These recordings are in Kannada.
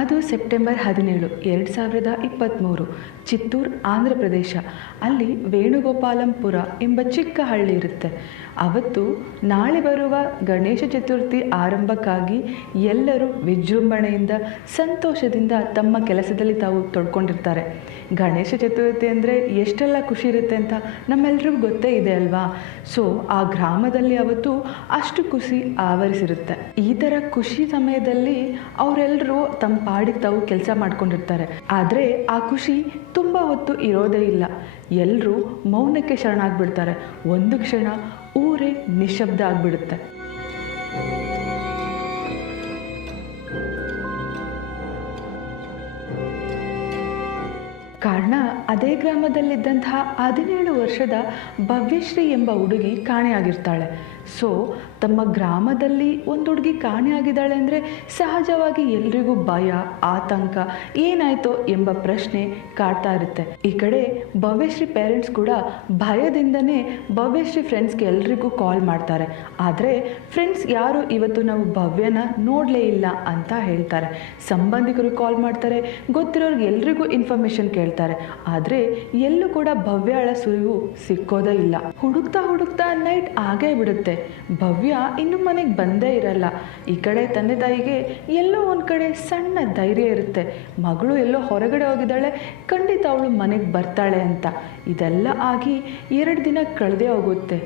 ಅದು ಸೆಪ್ಟೆಂಬರ್ 17, 2023, ಚಿತ್ತೂರು, ಆಂಧ್ರ ಪ್ರದೇಶ. ಅಲ್ಲಿ ವೇಣುಗೋಪಾಲಂಪುರ ಎಂಬ ಚಿಕ್ಕ ಹಳ್ಳಿ ಇರುತ್ತೆ. ಅವತ್ತು ನಾಳೆ ಬರುವ ಗಣೇಶ ಚತುರ್ಥಿ ಆರಂಭಕ್ಕಾಗಿ ಎಲ್ಲರೂ ವಿಜೃಂಭಣೆಯಿಂದ ಸಂತೋಷದಿಂದ ತಮ್ಮ ಕೆಲಸದಲ್ಲಿ ತಾವು ತೊಡ್ಕೊಂಡಿರ್ತಾರೆ. ಗಣೇಶ ಚತುರ್ಥಿ ಅಂದರೆ ಎಷ್ಟೆಲ್ಲ ಖುಷಿ ಇರುತ್ತೆ ಅಂತ ನಮ್ಮೆಲ್ರಿಗೂ ಗೊತ್ತೇ ಇದೆ ಅಲ್ವಾ. ಸೊ ಆ ಗ್ರಾಮದಲ್ಲಿ ಅವತ್ತು ಅಷ್ಟು ಖುಷಿ ಆವರಿಸಿರುತ್ತೆ. ಈ ಥರ ಖುಷಿ ಸಮಯದಲ್ಲಿ ಅವರೆಲ್ಲರೂ ತಮ್ಮ ಪಾಡಿಗೆ ತಾವು ಕೆಲಸ ಮಾಡ್ಕೊಂಡಿರ್ತಾರೆ. ಆದರೆ ಆ ಖುಷಿ ತುಂಬ ಹೊತ್ತು ಇರೋದೇ ಇಲ್ಲ. ಎಲ್ಲರೂ ಮೌನಕ್ಕೆ ಶರಣಾಗ್ಬಿಡ್ತಾರೆ. ಒಂದು ಕ್ಷಣ ಊರೇ ನಿಶಬ್ದ ಆಗಿಬಿಡುತ್ತೆ. ಕಾರಣ ಅದೇ ಗ್ರಾಮದಲ್ಲಿದ್ದಂತಹ 17 ವರ್ಷದ ಭವ್ಯಶ್ರೀ ಎಂಬ ಹುಡುಗಿ ಕಾಣೆಯಾಗಿರ್ತಾಳೆ. ಸೊ ತಮ್ಮ ಗ್ರಾಮದಲ್ಲಿ ಒಂದು ಹುಡುಗಿ ಕಾಣೆಯಾಗಿದ್ದಾಳೆ ಅಂದರೆ ಸಹಜವಾಗಿ ಎಲ್ರಿಗೂ ಭಯ, ಆತಂಕ, ಏನಾಯ್ತೋ ಎಂಬ ಪ್ರಶ್ನೆ ಕಾಡ್ತಾ ಇರುತ್ತೆ. ಈ ಕಡೆ ಭವ್ಯಶ್ರೀ ಪೇರೆಂಟ್ಸ್ ಕೂಡ ಭಯದಿಂದನೇ ಭವ್ಯಶ್ರೀ ಫ್ರೆಂಡ್ಸ್ಗೆ ಎಲ್ರಿಗೂ ಕಾಲ್ ಮಾಡ್ತಾರೆ. ಆದರೆ ಫ್ರೆಂಡ್ಸ್ ಯಾರು ಇವತ್ತು ನಾವು ಭವ್ಯನ ನೋಡಲೇ ಇಲ್ಲ ಅಂತ ಹೇಳ್ತಾರೆ. ಸಂಬಂಧಿಕರಿಗೆ ಕಾಲ್ ಮಾಡ್ತಾರೆ, ಗೊತ್ತಿರೋರಿಗೆ ಎಲ್ರಿಗೂ ಇನ್ಫಾರ್ಮೇಶನ್ ಕೇಳ್ತಾರೆ. ಆದರೆ ಎಲ್ಲೂ ಕೂಡ ಭವ್ಯಳ ಸುಳಿವು ಸಿಕ್ಕೋದೇ ಇಲ್ಲ. ಹುಡುಕ್ತಾ ನೈಟ್ ಆಗೇ ಬಿಡುತ್ತೆ. ಭವ್ಯ ಇನ್ನು ಮನೆಗೆ ಬಂದೇ ಇರಲ್ಲ. ಈ ಕಡೆ ತಂದೆ ತಾಯಿಗೆ ಎಲ್ಲೋ ಒಂದು ಕಡೆ ಸಣ್ಣ ಧೈರ್ಯ ಇರುತ್ತೆ, ಮಗಳು ಎಲ್ಲೋ ಹೊರಗಡೆ ಹೋಗಿದ್ದಾಳೆ, ಖಂಡಿತ ಅವಳು ಮನೆಗೆ ಬರ್ತಾಳೆ ಅಂತ. ಇದೆಲ್ಲ ಆಗಿ 2 ದಿನ ಕಳೆದೇ ಹೋಗುತ್ತೆ.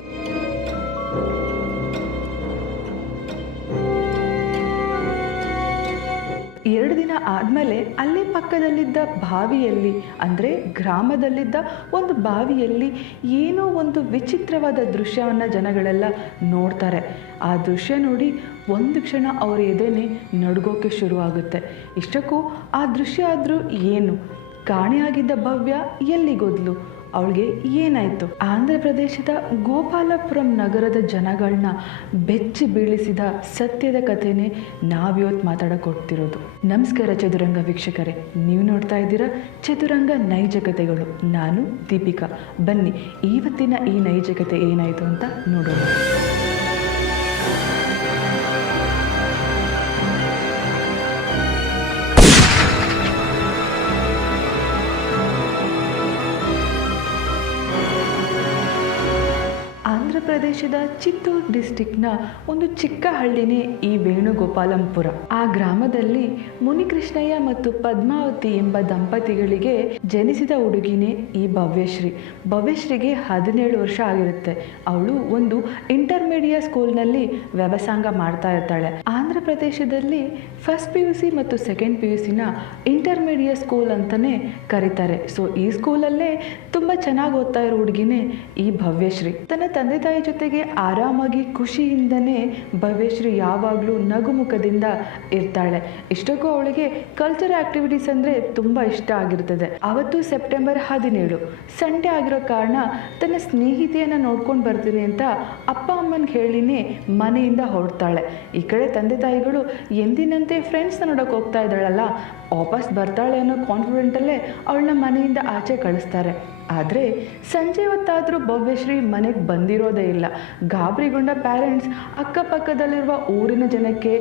2 ದಿನ ಆದಮೇಲೆ ಅಲ್ಲೇ ಪಕ್ಕದಲ್ಲಿದ್ದ ಬಾವಿಯಲ್ಲಿ, ಅಂದರೆ ಗ್ರಾಮದಲ್ಲಿದ್ದ ಒಂದು ಬಾವಿಯಲ್ಲಿ ಏನೋ ಒಂದು ವಿಚಿತ್ರವಾದ ದೃಶ್ಯವನ್ನು ಜನಗಳೆಲ್ಲ ನೋಡ್ತಾರೆ. ಆ ದೃಶ್ಯ ನೋಡಿ ಒಂದು ಕ್ಷಣ ಅವರ ಎದೆನೇ ನಡುಗೋಕೆ ಶುರುವಾಗುತ್ತೆ. ಇಷ್ಟಕ್ಕೂ ಆ ದೃಶ್ಯ ಆದರೂ ಏನು? ಕಾಣೆಯಾಗಿದ್ದ ಭವ್ಯ ಎಲ್ಲಿಗೋದ್ಲು? ಅವಳಿಗೆ ಏನಾಯಿತು? ಆಂಧ್ರ ಪ್ರದೇಶದ ಗೋಪಾಲಪುರಂ ನಗರದ ಜನಗಳನ್ನ ಬೆಚ್ಚಿ ಬೀಳಿಸಿದ ಸತ್ಯದ ಕಥೆನೇ ನಾವಿವತ್ತು ಮಾತಾಡಕೊಡ್ತಿರೋದು. ನಮಸ್ಕಾರ ಚದುರಂಗ ವೀಕ್ಷಕರೇ, ನೀವು ನೋಡ್ತಾ ಇದ್ದೀರಾ ಚದುರಂಗ ನೈಜ ಕಥೆಗಳು. ನಾನು ದೀಪಿಕಾ. ಬನ್ನಿ ಇವತ್ತಿನ ಈ ನೈಜ ಕಥೆ ಏನಾಯಿತು ಅಂತ ನೋಡೋಣ. ಪ್ರದೇಶದ ಚಿತ್ತೂರು ಡಿಸ್ಟಿಕ್ನ ಒಂದು ಚಿಕ್ಕ ಹಳ್ಳಿನೇ ಈ ವೇಣುಗೋಪಾಲಂಪುರ. ಆ ಗ್ರಾಮದಲ್ಲಿ ಮುನಿಕೃಷ್ಣಯ್ಯ ಮತ್ತು ಪದ್ಮಾವತಿ ಎಂಬ ದಂಪತಿಗಳಿಗೆ ಜನಿಸಿದ ಹುಡುಗಿನೇ ಈ ಭವ್ಯಶ್ರೀ. ಭವ್ಯಶ್ರೀಗೆ 17 ವರ್ಷ ಆಗಿರುತ್ತೆ. ಅವಳು ಒಂದು ಇಂಟರ್ಮೀಡಿಯೇಟ್ ಸ್ಕೂಲ್ನಲ್ಲಿ ವ್ಯಾಸಂಗ ಮಾಡ್ತಾ ಇರ್ತಾಳೆ. ಆಂಧ್ರ ಪ್ರದೇಶದಲ್ಲಿ ಫಸ್ಟ್ PUC ಮತ್ತು ಸೆಕೆಂಡ್ PUCನ ಇಂಟರ್ಮೀಡಿಯೇಟ್ ಸ್ಕೂಲ್ ಅಂತಲೇ ಕರೀತಾರೆ. ಸೊ ಈ ಸ್ಕೂಲಲ್ಲೇ ತುಂಬ ಚೆನ್ನಾಗಿ ಓದ್ತಾ ಇರೋ ಹುಡುಗಿನೇ ಈ ಭವ್ಯಶ್ರೀ. ತನ್ನ ತಂದೆ ತಾಯಿ ಜೊತೆಗೆ ಆರಾಮಾಗಿ ಖುಷಿಯಿಂದನೇ ಭವ್ಯಶ್ರೀ ಯಾವಾಗಲೂ ನಗುಮುಖದಿಂದ ಇರ್ತಾಳೆ. ಇಷ್ಟಕ್ಕೂ ಅವಳಿಗೆ ಕಲ್ಚರಲ್ ಆಕ್ಟಿವಿಟೀಸ್ ಅಂದರೆ ತುಂಬ ಇಷ್ಟ ಆಗಿರ್ತದೆ. ಅವತ್ತು ಸೆಪ್ಟೆಂಬರ್ 17 ಸಂಡೇ ಆಗಿರೋ ಕಾರಣ ತನ್ನ ಸ್ನೇಹಿತೆಯನ್ನು ನೋಡ್ಕೊಂಡು ಬರ್ತೀನಿ ಅಂತ ಅಪ್ಪ ಅಮ್ಮನಿಗೆ ಹೇಳಿನೇ ಮನೆಯಿಂದ ಹೊರಡ್ತಾಳೆ. ಈ ಕಡೆ ತಂದೆ ತಾಯಿಗಳು ಎಂದಿನಂತೆ ಫ್ರೆಂಡ್ಸ್ನ ನೋಡೋಕೆ ಹೋಗ್ತಾ ಇದ್ದಾಳಲ್ಲ, ವಾಪಸ್ ಬರ್ತಾಳೆ ಅನ್ನೋ ಕಾನ್ಫಿಡೆಂಟಲ್ಲೇ ಅವಳನ್ನ ಮನೆಯಿಂದ ಆಚೆ ಕಳಿಸ್ತಾರೆ. ಆದರೆ ಸಂಜೆ ಹೊತ್ತಾದರೂ ಭವ್ಯಶ್ರೀ ಮನೆಗೆ ಬಂದಿರೋದೇ ಇಲ್ಲ. ಗಾಬರಿಗೊಂಡ ಪ್ಯಾರೆಂಟ್ಸ್ ಅಕ್ಕಪಕ್ಕದಲ್ಲಿರುವ ಊರಿನ ಜನಕ್ಕೆ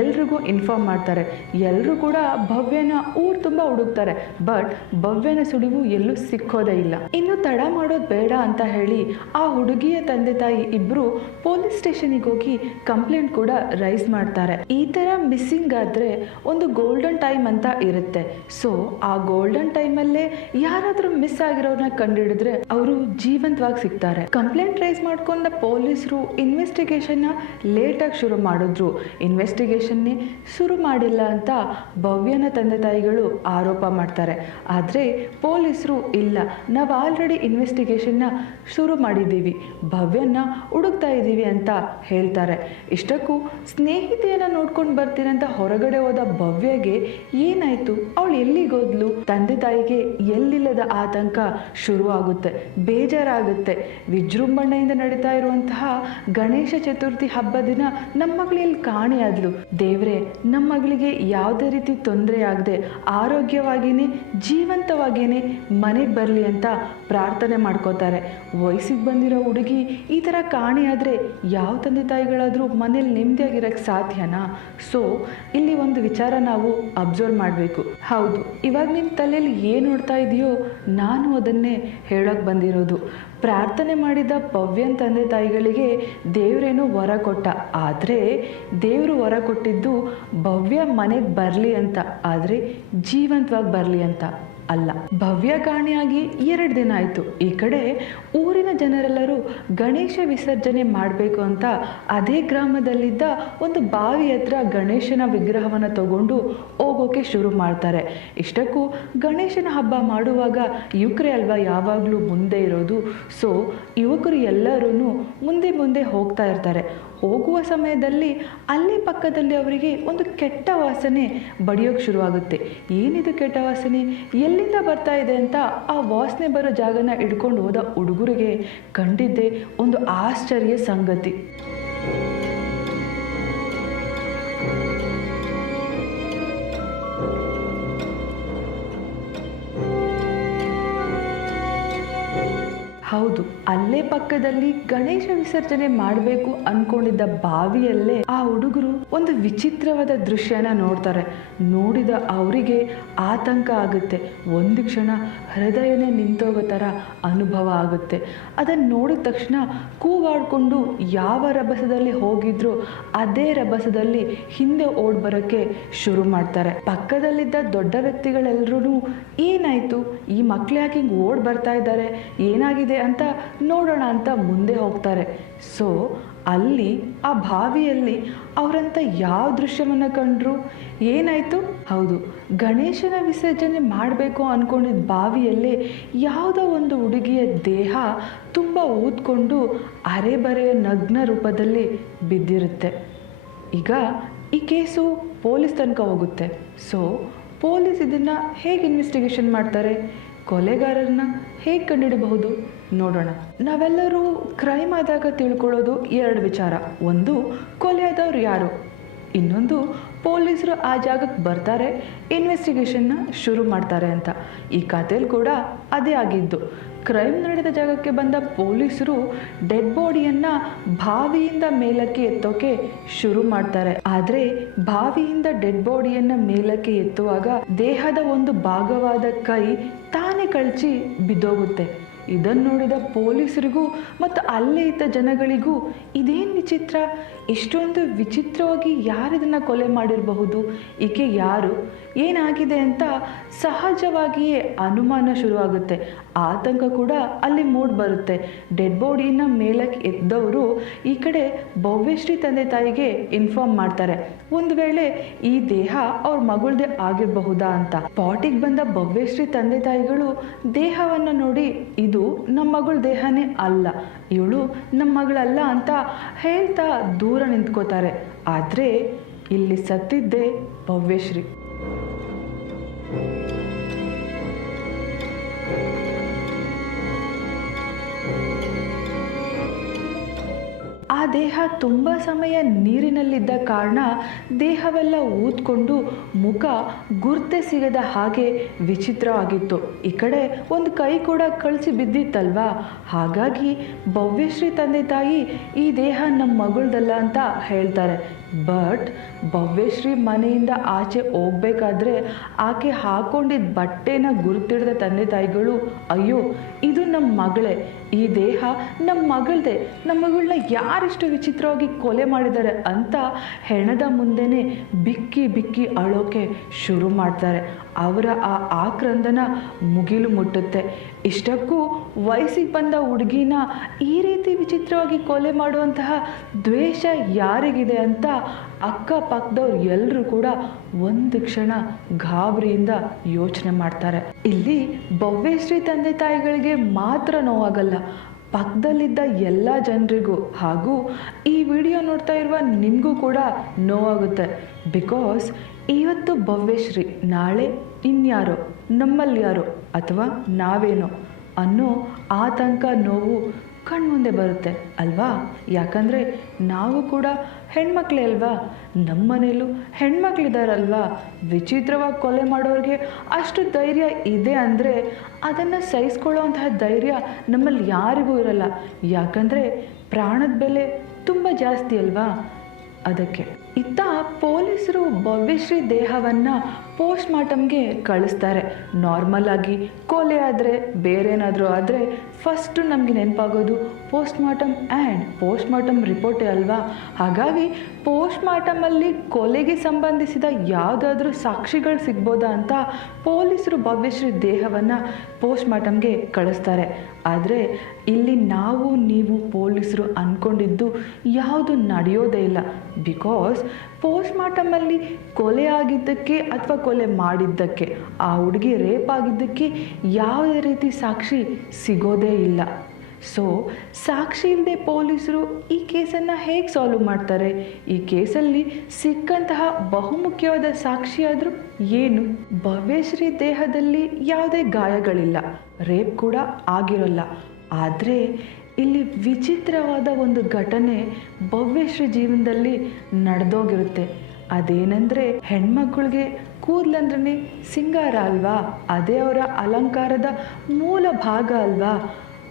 ಎಲ್ರಿಗೂ ಇನ್ಫಾರ್ಮ್ ಮಾಡ್ತಾರೆ. ಎಲ್ಲರೂ ಕೂಡ ಭವ್ಯನ ಊರು ತುಂಬ ಹುಡುಕ್ತಾರೆ. ಬಟ್ ಭವ್ಯನ ಸುಳಿವು ಎಲ್ಲೂ ಸಿಕ್ಕೋದೇ ಇಲ್ಲ. ಇನ್ನು ತಡ ಮಾಡೋದು ಬೇಡ ಅಂತ ಹೇಳಿ ಆ ಹುಡುಗಿಯ ತಂದೆ ತಾಯಿ ಇಬ್ಬರು ಪೊಲೀಸ್ ಸ್ಟೇಷನಿಗೆ ಹೋಗಿ ಕಂಪ್ಲೇಂಟ್ ಕೂಡ ರೈಸ್ ಮಾಡ್ತಾರೆ. ಈ ಥರ ಮಿಸ್ಸಿಂಗ್ ಆದರೆ ಒಂದು ಗೋಲ್ಡನ್ ಟೈಮ್ ಅಂತ ಇರುತ್ತೆ. ಸೊ ಆ ಗೋಲ್ಡನ್ ಟೈಮಲ್ಲೇ ಯಾರಾದರೂ ಮಿಸ್ ಆಗಿರೋರನ್ನ ಕಂಡುಹಿಡಿದ್ರೆ ಅವರು ಜೀವಂತವಾಗಿ ಸಿಗ್ತಾರೆ. ಕಂಪ್ಲೇಂಟ್ ರೈಸ್ ಮಾಡ್ಕೊಂಡ ಪೊಲೀಸರು ಇನ್ವೆಸ್ಟಿಗೇಷನ್ನ ಲೇಟಾಗಿ ಶುರು ಮಾಡಿದ್ರು. ಇನ್ವೆಸ್ಟಿಗೇಷನ್ನೇ ಶುರು ಮಾಡಿಲ್ಲ ಅಂತ ಭವ್ಯನ ತಂದೆ ತಾಯಿಗಳು ಆರೋಪ ಮಾಡ್ತಾರೆ. ಆದರೆ ಪೊಲೀಸರು ಇಲ್ಲ, ನಾವು ಆಲ್ರೆಡಿ ಇನ್ವೆಸ್ಟಿಗೇಷನ್ನ ಶುರು ಮಾಡಿದ್ದೀವಿ, ಭವ್ಯನ ಹುಡುಕ್ತಾ ಇದ್ದೀವಿ ಅಂತ ಹೇಳ್ತಾರೆ. ಇಷ್ಟಕ್ಕೂ ಸ್ನೇಹಿತೆಯನ್ನು ನೋಡ್ಕೊಂಡು ಬರ್ತೀನಿ ಅಂತ ಹೊರಗಡೆ ಹೋದ ಭವ್ಯಗೆ ಏನಾಯಿತು? ಅವಳು ಎಲ್ಲಿಗೋದ್ಲು? ತಂದೆ ತಾಯಿಗೆ ಎಲ್ಲಿಲ್ಲದ ಆತಂಕ ಶುರು ಆಗುತ್ತೆ, ಬೇಜಾರಾಗುತ್ತೆ. ವಿಜೃಂಭಣೆಯಿಂದ ನಡೀತಾ ಇರುವಂತಹ ಗಣೇಶ ಚತುರ್ಥಿ ಹಬ್ಬ ದಿನ ನಮ್ಮ ಮಗಳಲ್ಲಿ ಕಾಣೆಯಾದ್ಲು. ದೇವ್ರೆ, ನಮ್ಮ ಮಗಳಿಗೆ ಯಾವುದೇ ರೀತಿ ತೊಂದರೆ ಆಗದೆ ಆರೋಗ್ಯವಾಗಿಯೇ ಜೀವಂತವಾಗಿಯೇ ಮನೆಗೆ ಬರಲಿ ಅಂತ ಪ್ರಾರ್ಥನೆ ಮಾಡ್ಕೋತಾರೆ. ವಯಸ್ಸಿಗೆ ಬಂದಿರೋ ಹುಡುಗಿ ಈ ಥರ ಕಾಣೆಯಾದರೆ ಯಾವ ತಂದೆ ತಾಯಿಗಳಾದರೂ ಮನೇಲಿ ನೆಮ್ಮದಿಯಾಗಿರೋಕ್ಕೆ ಸಾಧ್ಯನಾ? ಸೊ ಇಲ್ಲಿ ಒಂದು ವಿಚಾರ ನಾವು ಅಬ್ಸರ್ವ್ ಮಾಡಬೇಕು. ಹೌದು, ಇವಾಗ ನಿಮ್ಮ ತಲೆಯಲ್ಲಿ ಏನು ನೋಡ್ತಾ ಇದೆಯೋ ನಾನು ಅದನ್ನೇ ಹೇಳೋಕೆ ಬಂದಿರೋದು. ಪ್ರಾರ್ಥನೆ ಮಾಡಿದ ಭವ್ಯನ ತಂದೆ ತಾಯಿಗಳಿಗೆ ದೇವರೇನೋ ವರ ಕೊಟ್ಟ, ಆದರೆ ದೇವರು ವರ ಕೊಟ್ಟಿದ್ದು ಭವ್ಯ ಮನೆಗೆ ಬರಲಿ ಅಂತ, ಆದರೆ ಜೀವಂತವಾಗಿ ಬರಲಿ ಅಂತ ಅಲ್ಲ. ಭವ್ಯ ಕಾಣೆಯಾಗಿ 2 ದಿನ ಆಯಿತು. ಈ ಕಡೆ ಊರಿನ ಜನರೆಲ್ಲರೂ ಗಣೇಶ ವಿಸರ್ಜನೆ ಮಾಡಬೇಕು ಅಂತ ಅದೇ ಗ್ರಾಮದಲ್ಲಿದ್ದ ಒಂದು ಬಾವಿ ಹತ್ರ ಗಣೇಶನ ವಿಗ್ರಹವನ್ನು ತಗೊಂಡು ಹೋಗೋಕೆ ಶುರು ಮಾಡ್ತಾರೆ. ಇಷ್ಟಕ್ಕೂ ಗಣೇಶನ ಹಬ್ಬ ಮಾಡುವಾಗ ಯುವಕರೇ ಅಲ್ವಾ ಯಾವಾಗಲೂ ಮುಂದೆ ಇರೋದು. ಸೊ ಯುವಕರು ಎಲ್ಲರೂ ಮುಂದೆ ಮುಂದೆ ಹೋಗ್ತಾ ಇರ್ತಾರೆ. ಹೋಗುವ ಸಮಯದಲ್ಲಿ ಅಲ್ಲೇ ಪಕ್ಕದಲ್ಲಿ ಅವರಿಗೆ ಒಂದು ಕೆಟ್ಟ ವಾಸನೆ ಬಡಿಯೋಕ್ಕೆ ಶುರುವಾಗುತ್ತೆ. ಏನಿದು ಕೆಟ್ಟ ವಾಸನೆ, ಎಲ್ಲಿಂದ ಬರ್ತಾ ಇದೆ ಅಂತ ಆ ವಾಸನೆ ಬರೋ ಜಾಗನ ಹಿಡ್ಕೊಂಡು ಹೋದ ಹುಡುಗರಿಗೆ ಕಂಡಿದ್ದೆ ಒಂದು ಆಶ್ಚರ್ಯ ಸಂಗತಿ. ಹೌದು, ಅಲ್ಲೇ ಪಕ್ಕದಲ್ಲಿ ಗಣೇಶ ವಿಸರ್ಜನೆ ಮಾಡಬೇಕು ಅನ್ಕೊಂಡಿದ್ದ ಬಾವಿಯಲ್ಲೇ ಆ ಹುಡುಗರು ಒಂದು ವಿಚಿತ್ರವಾದ ದೃಶ್ಯನ ನೋಡ್ತಾರೆ. ನೋಡಿದ ಅವರಿಗೆ ಆತಂಕ ಆಗುತ್ತೆ. ಒಂದು ಕ್ಷಣ ಹೃದಯನೇ ನಿಂತೋಗೋ ಥರ ಅನುಭವ ಆಗುತ್ತೆ. ಅದನ್ನು ನೋಡಿದ ತಕ್ಷಣ ಕೂಗಾಡ್ಕೊಂಡು ಯಾವ ರಭಸದಲ್ಲಿ ಹೋಗಿದ್ರು ಅದೇ ರಭಸದಲ್ಲಿ ಹಿಂದೆ ಓಡ್ ಬರೋಕ್ಕೆ ಶುರು ಮಾಡ್ತಾರೆ. ಪಕ್ಕದಲ್ಲಿದ್ದ ದೊಡ್ಡ ವ್ಯಕ್ತಿಗಳೆಲ್ಲರೂ ಏನಾಯ್ತು, ಈ ಮಕ್ಳು ಯಾಕೆ ಹಿಂಗೆ ಓಡ್ ಬರ್ತಾ ಇದ್ದಾರೆ, ಏನಾಗಿದೆ ಅಂತ ನೋಡೋಣ ಅಂತ ಮುಂದೆ ಹೋಗ್ತಾರೆ. ಸೊ ಅಲ್ಲಿ ಆ ಬಾವಿಯಲ್ಲಿ ಅವರಂತ ಯಾವ ದೃಶ್ಯವನ್ನು ಕಂಡ್ರು, ಏನಾಯಿತು? ಹೌದು, ಗಣೇಶನ ವಿಸರ್ಜನೆ ಮಾಡಬೇಕು ಅಂದ್ಕೊಂಡಿದ್ದ ಬಾವಿಯಲ್ಲೇ ಯಾವುದೋ ಒಂದು ಹುಡುಗಿಯ ದೇಹ ತುಂಬ ಊದ್ಕೊಂಡು ಅರೆಬರೆಯ ನಗ್ನ ರೂಪದಲ್ಲಿ ಬಿದ್ದಿರುತ್ತೆ. ಈಗ ಈ ಕೇಸು ಪೊಲೀಸ್ ತನಕ ಹೋಗುತ್ತೆ. ಸೊ ಪೊಲೀಸ್ ಇದನ್ನು ಹೇಗೆ ಇನ್ವೆಸ್ಟಿಗೇಷನ್ ಮಾಡ್ತಾರೆ, ಕೊಲೆಗಾರರನ್ನ ಹೇಗೆ ಕಂಡುಹಿಡಬಹುದು ನೋಡೋಣ. ನಾವೆಲ್ಲರೂ ಕ್ರೈಮ್ ಆದಾಗ ತಿಳ್ಕೊಳ್ಳೋದು 2 ವಿಚಾರ. ಒಂದು, ಕೊಲೆಯಾದವ್ರು ಯಾರು, ಇನ್ನೊಂದು ಪೊಲೀಸರು ಆ ಜಾಗಕ್ಕೆ ಬರ್ತಾರೆ, ಇನ್ವೆಸ್ಟಿಗೇಷನ್ನ ಶುರು ಮಾಡ್ತಾರೆ ಅಂತ. ಈ ಕಥೆಯಲ್ಲಿ ಕೂಡ ಅದೇ ಆಗಿದ್ದು. ಕ್ರೈಮ್ ನಡೆದ ಜಾಗಕ್ಕೆ ಬಂದ ಪೊಲೀಸರು ಡೆಡ್ ಬಾಡಿಯನ್ನು ಬಾವಿಯಿಂದ ಮೇಲಕ್ಕೆ ಎತ್ತೋಕೆ ಶುರು ಮಾಡ್ತಾರೆ. ಆದರೆ ಬಾವಿಯಿಂದ ಡೆಡ್ ಬಾಡಿಯನ್ನು ಮೇಲಕ್ಕೆ ಎತ್ತುವಾಗ ದೇಹದ ಒಂದು ಭಾಗವಾದ ಕೈ ತಾನೇ ಕಳಚಿ ಬಿದ್ದೋಗುತ್ತೆ. ಇದನ್ನು ನೋಡಿದ ಪೊಲೀಸರಿಗೂ ಮತ್ತು ಅಲ್ಲೇ ಇದ್ದ ಜನಗಳಿಗೂ ಇದೇನು ವಿಚಿತ್ರ, ಇಷ್ಟೊಂದು ವಿಚಿತ್ರವಾಗಿ ಯಾರಿದನ್ನು ಕೊಲೆ ಮಾಡಿರಬಹುದು, ಈಕೆ ಯಾರು, ಏನಾಗಿದೆ ಅಂತ ಸಹಜವಾಗಿಯೇ ಅನುಮಾನ ಶುರುವಾಗುತ್ತೆ. ಆತಂಕ ಕೂಡ ಅಲ್ಲಿ ಮೂಡ್ ಬರುತ್ತೆ. ಡೆಡ್ ಬಾಡಿನ ಮೇಲಕ್ಕೆ ಎದ್ದವರು ಈ ಕಡೆ ಭವ್ಯಶ್ರೀ ತಂದೆ ತಾಯಿಗೆ ಇನ್ಫಾರ್ಮ್ ಮಾಡ್ತಾರೆ, ಒಂದು ವೇಳೆ ಈ ದೇಹ ಅವ್ರ ಮಗಳದೇ ಆಗಿರಬಹುದಾ ಅಂತ. ಪಾಟಿಗೆ ಬಂದ ಭವ್ಯಶ್ರೀ ತಂದೆ ತಾಯಿಗಳು ದೇಹವನ್ನು ನೋಡಿ ಇದು ನಮ್ಮ ಮಗಳ ದೇಹನೇ ಅಲ್ಲ, ಇವಳು ನಮ್ಮ ಮಗಳಲ್ಲ ಅಂತ ಹೇಳ್ತಾ ದೂರ ನಿಂತ್ಕೋತಾರೆ. ಆದರೆ ಇಲ್ಲಿ ಸತ್ತಿದ್ದೇ ಭವ್ಯಶ್ರೀ. ಆ ದೇಹ ತುಂಬ ಸಮಯ ನೀರಿನಲ್ಲಿದ್ದ ಕಾರಣ ದೇಹವೆಲ್ಲ ಊದ್ಕೊಂಡು ಮುಖ ಗುರ್ತೆ ಸಿಗದ ಹಾಗೆ ವಿಚಿತ್ರವಾಗಿತ್ತು. ಈ ಕಡೆ ಒಂದು ಕೈ ಕೂಡ ಕಳಿಸಿ ಬಿದ್ದಿತ್ತಲ್ವಾ, ಹಾಗಾಗಿ ಭವ್ಯಶ್ರೀ ತಂದೆ ತಾಯಿ ಈ ದೇಹ ನಮ್ಮ ಮಗಳದಲ್ಲ ಅಂತ ಹೇಳ್ತಾರೆ. ಬಟ್ ಭವ್ಯಶ್ರೀ ಮನೆಯಿಂದ ಆಚೆ ಹೋಗ್ಬೇಕಾದ್ರೆ ಆಕೆ ಹಾಕೊಂಡಿದ್ದ ಬಟ್ಟೆನ ಗುರುತಿಡಿದ ತಂದೆ ತಾಯಿಗಳು, ಅಯ್ಯೋ ಇದು ನಮ್ಮ ಮಗಳೇ, ಈ ದೇಹ ನಮ್ಮ ಮಗಳದೇ, ನಮ್ಮ ಮಗಳನ್ನ ಯಾರಿಷ್ಟು ವಿಚಿತ್ರವಾಗಿ ಕೊಲೆ ಮಾಡಿದ್ದಾರೆ ಅಂತ ಹೆಣದ ಮುಂದೆನೇ ಬಿಕ್ಕಿ ಬಿಕ್ಕಿ ಅಳೋಕೆ ಶುರು ಮಾಡ್ತಾರೆ. ಅವರ ಆ ಆಕ್ರಂದನ ಮುಗಿಲು ಮುಟ್ಟುತ್ತೆ. ಇಷ್ಟಕ್ಕೂ ವಯಸ್ಸಿಗೆ ಬಂದ ಹುಡುಗಿನ ಈ ರೀತಿ ವಿಚಿತ್ರವಾಗಿ ಕೊಲೆ ಮಾಡುವಂತಹ ದ್ವೇಷ ಯಾರಿಗಿದೆ ಅಂತ ಅಕ್ಕಪಕ್ಕದವ್ರು ಎಲ್ಲರೂ ಕೂಡ ಒಂದು ಕ್ಷಣ ಗಾಬರಿಯಿಂದ ಯೋಚನೆ ಮಾಡ್ತಾರೆ. ಇಲ್ಲಿ ಭವ್ಯಶ್ರೀ ತಂದೆ ತಾಯಿಗಳಿಗೆ ಮಾತ್ರ ನೋವಾಗಲ್ಲ, ಪಕ್ಕದಲ್ಲಿದ್ದ ಎಲ್ಲ ಜನರಿಗೂ ಹಾಗೂ ಈ ವಿಡಿಯೋ ನೋಡ್ತಾ ಇರುವ ನಿಮಗೂ ಕೂಡ ನೋವಾಗುತ್ತೆ. ಬಿಕಾಸ್ ಇವತ್ತು ಭವ್ಯಶ್ರೀ, ನಾಳೆ ಇನ್ಯಾರೋ, ನಮ್ಮಲ್ಲಿ ಯಾರೋ ಅಥವಾ ನಾವೇನೋ. ಅನ್ನೋ ಆತಂಕ, ನೋವು ಕಣ್ಮುಂದೆ ಬರುತ್ತೆ ಅಲ್ವಾ? ಯಾಕಂದರೆ ನಾವು ಕೂಡ ಹೆಣ್ಮಕ್ಳೇ ಅಲ್ವಾ? ನಮ್ಮ ಮನೇಲೂ ಹೆಣ್ಮಕ್ಳಿದಾರಲ್ವಾ? ವಿಚಿತ್ರವಾಗಿ ಕೊಲೆ ಮಾಡೋರಿಗೆ ಅಷ್ಟು ಧೈರ್ಯ ಇದೆ ಅಂದರೆ ಅದನ್ನು ಸಹಿಸ್ಕೊಳ್ಳೋವಂತಹ ಧೈರ್ಯ ನಮ್ಮಲ್ಲಿ ಯಾರಿಗೂ ಇರಲ್ಲ. ಯಾಕಂದರೆ ಪ್ರಾಣದ ಬೆಲೆ ತುಂಬ ಜಾಸ್ತಿ ಅಲ್ವಾ? ಅದಕ್ಕೆ ಇತ್ತ ಪೊಲೀಸರು ಭವ್ಯಶ್ರೀ ದೇಹವನ್ನು ಪೋಸ್ಟ್ ಮಾರ್ಟಮ್ಗೆ ಕಳಿಸ್ತಾರೆ. ನಾರ್ಮಲ್ ಆಗಿ ಕೊಲೆ ಆದರೆ, ಬೇರೇನಾದರೂ ಆದರೆ ಫಸ್ಟು ನಮಗೆ ನೆನಪಾಗೋದು post mortem and post mortem ರಿಪೋರ್ಟೇ ಅಲ್ವಾ? ಹಾಗಾಗಿ ಪೋಸ್ಟ್ ಮಾರ್ಟಮಲ್ಲಿ ಕೊಲೆಗೆ ಸಂಬಂಧಿಸಿದ ಯಾವುದಾದ್ರೂ ಸಾಕ್ಷಿಗಳು ಸಿಗ್ಬೋದಾ ಅಂತ ಪೊಲೀಸರು ಭವ್ಯಶ್ರೀ ದೇಹವನ್ನು ಪೋಸ್ಟ್ ಮಾರ್ಟಮ್ಗೆ ಕಳಿಸ್ತಾರೆ. ಆದರೆ ಇಲ್ಲಿ ನಾವು ನೀವು ಪೊಲೀಸರು ಅಂದ್ಕೊಂಡಿದ್ದು ಯಾವುದು ನಡೆಯೋದೇ ಇಲ್ಲ. ಬಿಕಾಸ್ ಪೋಸ್ಟ್ ಮಾರ್ಟಮಲ್ಲಿ ಕೊಲೆ ಆಗಿದ್ದಕ್ಕೆ ಅಥವಾ ಕೊಲೆ ಮಾಡಿದ್ದಕ್ಕೆ, ಆ ಹುಡುಗಿ ರೇಪ್ ಆಗಿದ್ದಕ್ಕೆ ಯಾವುದೇ ರೀತಿ ಸಾಕ್ಷಿ ಸಿಗೋದೇ ಇಲ್ಲ. ಸೊ ಸಾಕ್ಷಿ ಇಲ್ಲದೆ ಪೊಲೀಸರು ಈ ಕೇಸನ್ನು ಹೇಗೆ ಸಾಲ್ವ್ ಮಾಡ್ತಾರೆ? ಈ ಕೇಸಲ್ಲಿ ಸಿಕ್ಕಂತಹ ಬಹುಮುಖ್ಯವಾದ ಸಾಕ್ಷಿಯಾದರೂ ಏನು? ಭವ್ಯಶ್ರೀ ದೇಹದಲ್ಲಿ ಯಾವುದೇ ಗಾಯಗಳಿಲ್ಲ, ರೇಪ್ ಕೂಡ ಆಗಿರೋಲ್ಲ. ಆದರೆ ಇಲ್ಲಿ ವಿಚಿತ್ರವಾದ ಒಂದು ಘಟನೆ ಭವ್ಯಶ್ರೀ ಜೀವನದಲ್ಲಿ ನಡೆದೋಗಿರುತ್ತೆ. ಅದೇನೆಂದರೆ, ಹೆಣ್ಮಕ್ಳಿಗೆ ಕೂದಲಂದ್ರೆ ಸಿಂಗಾರ ಅಲ್ವಾ? ಅದೇ ಅವರ ಅಲಂಕಾರದ ಮೂಲ ಭಾಗ ಅಲ್ವಾ?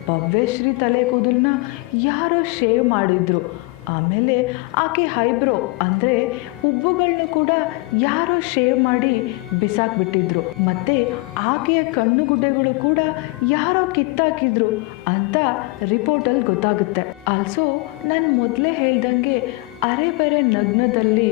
ಭವ್ಯಶ್ರೀ ತಲೆ ಕೂದಲನ್ನ ಯಾರೋ ಶೇವ್ ಮಾಡಿದ್ರು. ಆಮೇಲೆ ಆಕೆ ಐಬ್ರೋ ಅಂದರೆ ಹುಬ್ಬುಗಳನ್ನ ಕೂಡ ಯಾರೋ ಶೇವ್ ಮಾಡಿ ಬಿಸಾಕ್ಬಿಟ್ಟಿದ್ರು. ಮತ್ತು ಆಕೆಯ ಕಣ್ಣುಗುಡ್ಡೆಗಳು ಕೂಡ ಯಾರೋ ಕಿತ್ತಾಕಿದ್ರು ಅಂತ ರಿಪೋರ್ಟಲ್ಲಿ ಗೊತ್ತಾಗುತ್ತೆ. ಆಲ್ಸೋ ನಾನು ಮೊದಲೇ ಹೇಳ್ದಂಗೆ ಅರೆಬರೆ ನಗ್ನದಲ್ಲಿ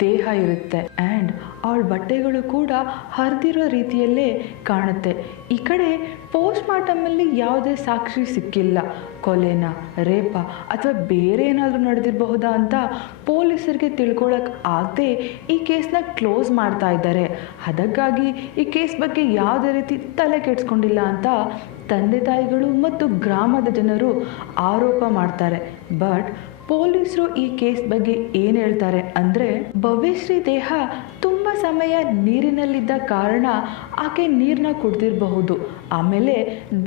ದೇಹ ಇರುತ್ತೆ ಆ್ಯಂಡ್ ಅವಳ ಬಟ್ಟೆಗಳು ಕೂಡ ಹರಿದಿರೋ ರೀತಿಯಲ್ಲೇ ಕಾಣುತ್ತೆ. ಈ ಕಡೆ ಪೋಸ್ಟ್ ಮಾರ್ಟಮಲ್ಲಿ ಯಾವುದೇ ಸಾಕ್ಷಿ ಸಿಕ್ಕಿಲ್ಲ. ಕೊಲೆನ, ರೇಪ ಅಥವಾ ಬೇರೆ ಏನಾದರೂ ನಡೆದಿರಬಹುದಾ ಅಂತ ಪೊಲೀಸರಿಗೆ ತಿಳ್ಕೊಳಕ್ಕೆ ಆಗದೆ ಈ ಕೇಸ್ನ ಕ್ಲೋಸ್ ಮಾಡ್ತಾ ಇದ್ದಾರೆ. ಅದಕ್ಕಾಗಿ ಈ ಕೇಸ್ ಬಗ್ಗೆ ಯಾವುದೇ ರೀತಿ ತಲೆ ಕೆಡಿಸ್ಕೊಂಡಿಲ್ಲ ಅಂತ ತಂದೆ ತಾಯಿಗಳು ಮತ್ತು ಗ್ರಾಮದ ಜನರು ಆರೋಪ ಮಾಡ್ತಾರೆ. ಬಟ್ ಪೊಲೀಸರು ಈ ಕೇಸ್ ಬಗ್ಗೆ ಏನು ಹೇಳ್ತಾರೆ ಅಂದರೆ, ಭವ್ಯಶ್ರೀ ದೇಹ ತುಂಬ ಸಮಯ ನೀರಿನಲ್ಲಿದ್ದ ಕಾರಣ ಆಕೆ ನೀರನ್ನ ಕುಡ್ದಿರಬಹುದು. ಆಮೇಲೆ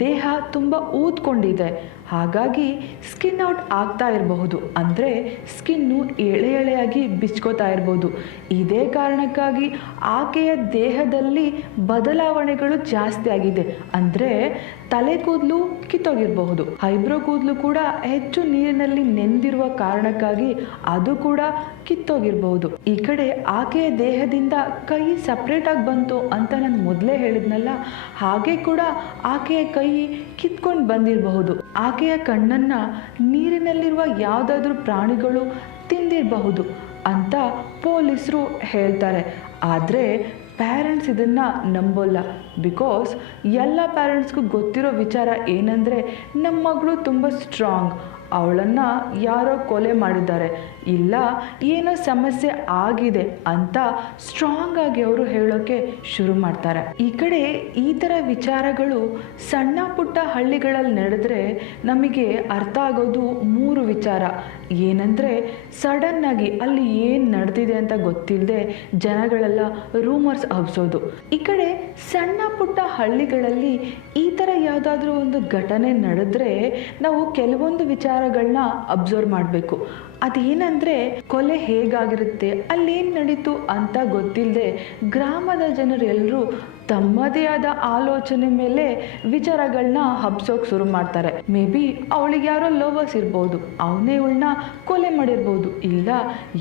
ದೇಹ ತುಂಬ ಊದ್ಕೊಂಡಿದೆ, ಹಾಗಾಗಿ ಸ್ಕಿನ್ ಔಟ್ ಆಗ್ತಾ ಇರಬಹುದು. ಅಂದರೆ ಸ್ಕಿನ್ನು ಎಳೆ ಎಳೆಯಾಗಿ ಬಿಚ್ಕೋತಾ ಇರ್ಬೋದು. ಇದೇ ಕಾರಣಕ್ಕಾಗಿ ಆಕೆಯ ದೇಹದಲ್ಲಿ ಬದಲಾವಣೆಗಳು ಜಾಸ್ತಿ ಆಗಿದೆ. ಅಂದರೆ ತಲೆ ಕೂದಲು ಕಿತ್ತೋಗಿರಬಹುದು, ಐಬ್ರೋ ಕೂದಲು ಕೂಡ ಹೆಚ್ಚು ನೀರಿನಲ್ಲಿ ನೆಂದಿರುವ ಕಾರಣಕ್ಕಾಗಿ ಅದು ಕೂಡ ಕಿತ್ತೋಗಿರಬಹುದು. ಈ ಕಡೆ ಆಕೆಯ ದೇಹದಿಂದ ಕೈ ಸಪ್ರೇಟಾಗಿ ಬಂತು ಅಂತ ನಾನು ಮೊದಲೇ ಹೇಳಿದ್ನಲ್ಲ, ಹಾಗೆ ಕೂಡ ಆಕೆಯ ಕೈ ಕಿತ್ಕೊಂಡು ಬಂದಿರಬಹುದು. ಆಕೆಯ ಕಣ್ಣನ್ನು ನೀರಿನಲ್ಲಿರುವ ಯಾವುದಾದ್ರೂ ಪ್ರಾಣಿಗಳು ತಿಂದಿರಬಹುದು ಅಂತ ಪೊಲೀಸರು ಹೇಳ್ತಾರೆ. ಆದರೆ ಪ್ಯಾರೆಂಟ್ಸ್ ಇದನ್ನು ನಂಬೋಲ್ಲ. ಬಿಕಾಸ್ ಎಲ್ಲ ಪ್ಯಾರೆಂಟ್ಸ್ಗೂ ಗೊತ್ತಿರೋ ವಿಚಾರ ಏನಂದರೆ, ನಮ್ಮ ಮಗಳು ತುಂಬ ಸ್ಟ್ರಾಂಗ್, ಅವಳನ್ನು ಯಾರೋ ಕೊಲೆ ಮಾಡಿದ್ದಾರೆ, ಇಲ್ಲ ಏನೋ ಸಮಸ್ಯೆ ಆಗಿದೆ ಅಂತ ಸ್ಟ್ರಾಂಗ್ ಆಗಿ ಅವರು ಹೇಳೋಕ್ಕೆ ಶುರು ಮಾಡ್ತಾರೆ. ಈ ಕಡೆ ಈ ಥರ ವಿಚಾರಗಳು ಸಣ್ಣ ಪುಟ್ಟ ಹಳ್ಳಿಗಳಲ್ಲಿ ನಡೆದ್ರೆ ನಮಗೆ ಅರ್ಥ ಆಗೋದು 3 ವಿಚಾರ. ಏನಂದರೆ, ಸಡನ್ನಾಗಿ ಅಲ್ಲಿ ಏನು ನಡೆದಿದೆ ಅಂತ ಗೊತ್ತಿಲ್ಲದೆ ಜನಗಳೆಲ್ಲ ರೂಮರ್ಸ್ ಹಬ್ಸೋದು. ಈ ಕಡೆ ಸಣ್ಣ ಪುಟ್ಟ ಹಳ್ಳಿಗಳಲ್ಲಿ ಈ ಥರ ಯಾವುದಾದ್ರೂ ಒಂದು ಘಟನೆ ನಡೆದ್ರೆ ನಾವು ಕೆಲವೊಂದು ವಿಚಾರಗಳನ್ನ ಅಬ್ಸರ್ವ್ ಮಾಡಬೇಕು. ಅದೇನಂದರೆ, ಕೊಲೆ ಹೇಗಾಗಿರುತ್ತೆ, ಅಲ್ಲೇನು ನಡೀತು ಅಂತ ಗೊತ್ತಿಲ್ಲದೆ ಗ್ರಾಮದ ಜನರೆಲ್ಲರೂ ತಮ್ಮದೇ ಆದ ಆಲೋಚನೆ ಮೇಲೆ ವಿಚಾರಗಳನ್ನ ಹಬ್ಸೋಕೆ ಶುರು ಮಾಡ್ತಾರೆ. ಮೇ ಬಿ ಅವಳಿಗೆ ಯಾರೋ ಲವರ್ಸ್ ಇರ್ಬೋದು, ಅವನೇ ಇವಳನ್ನ ಕೊಲೆ ಮಾಡಿರ್ಬೋದು, ಇಲ್ಲ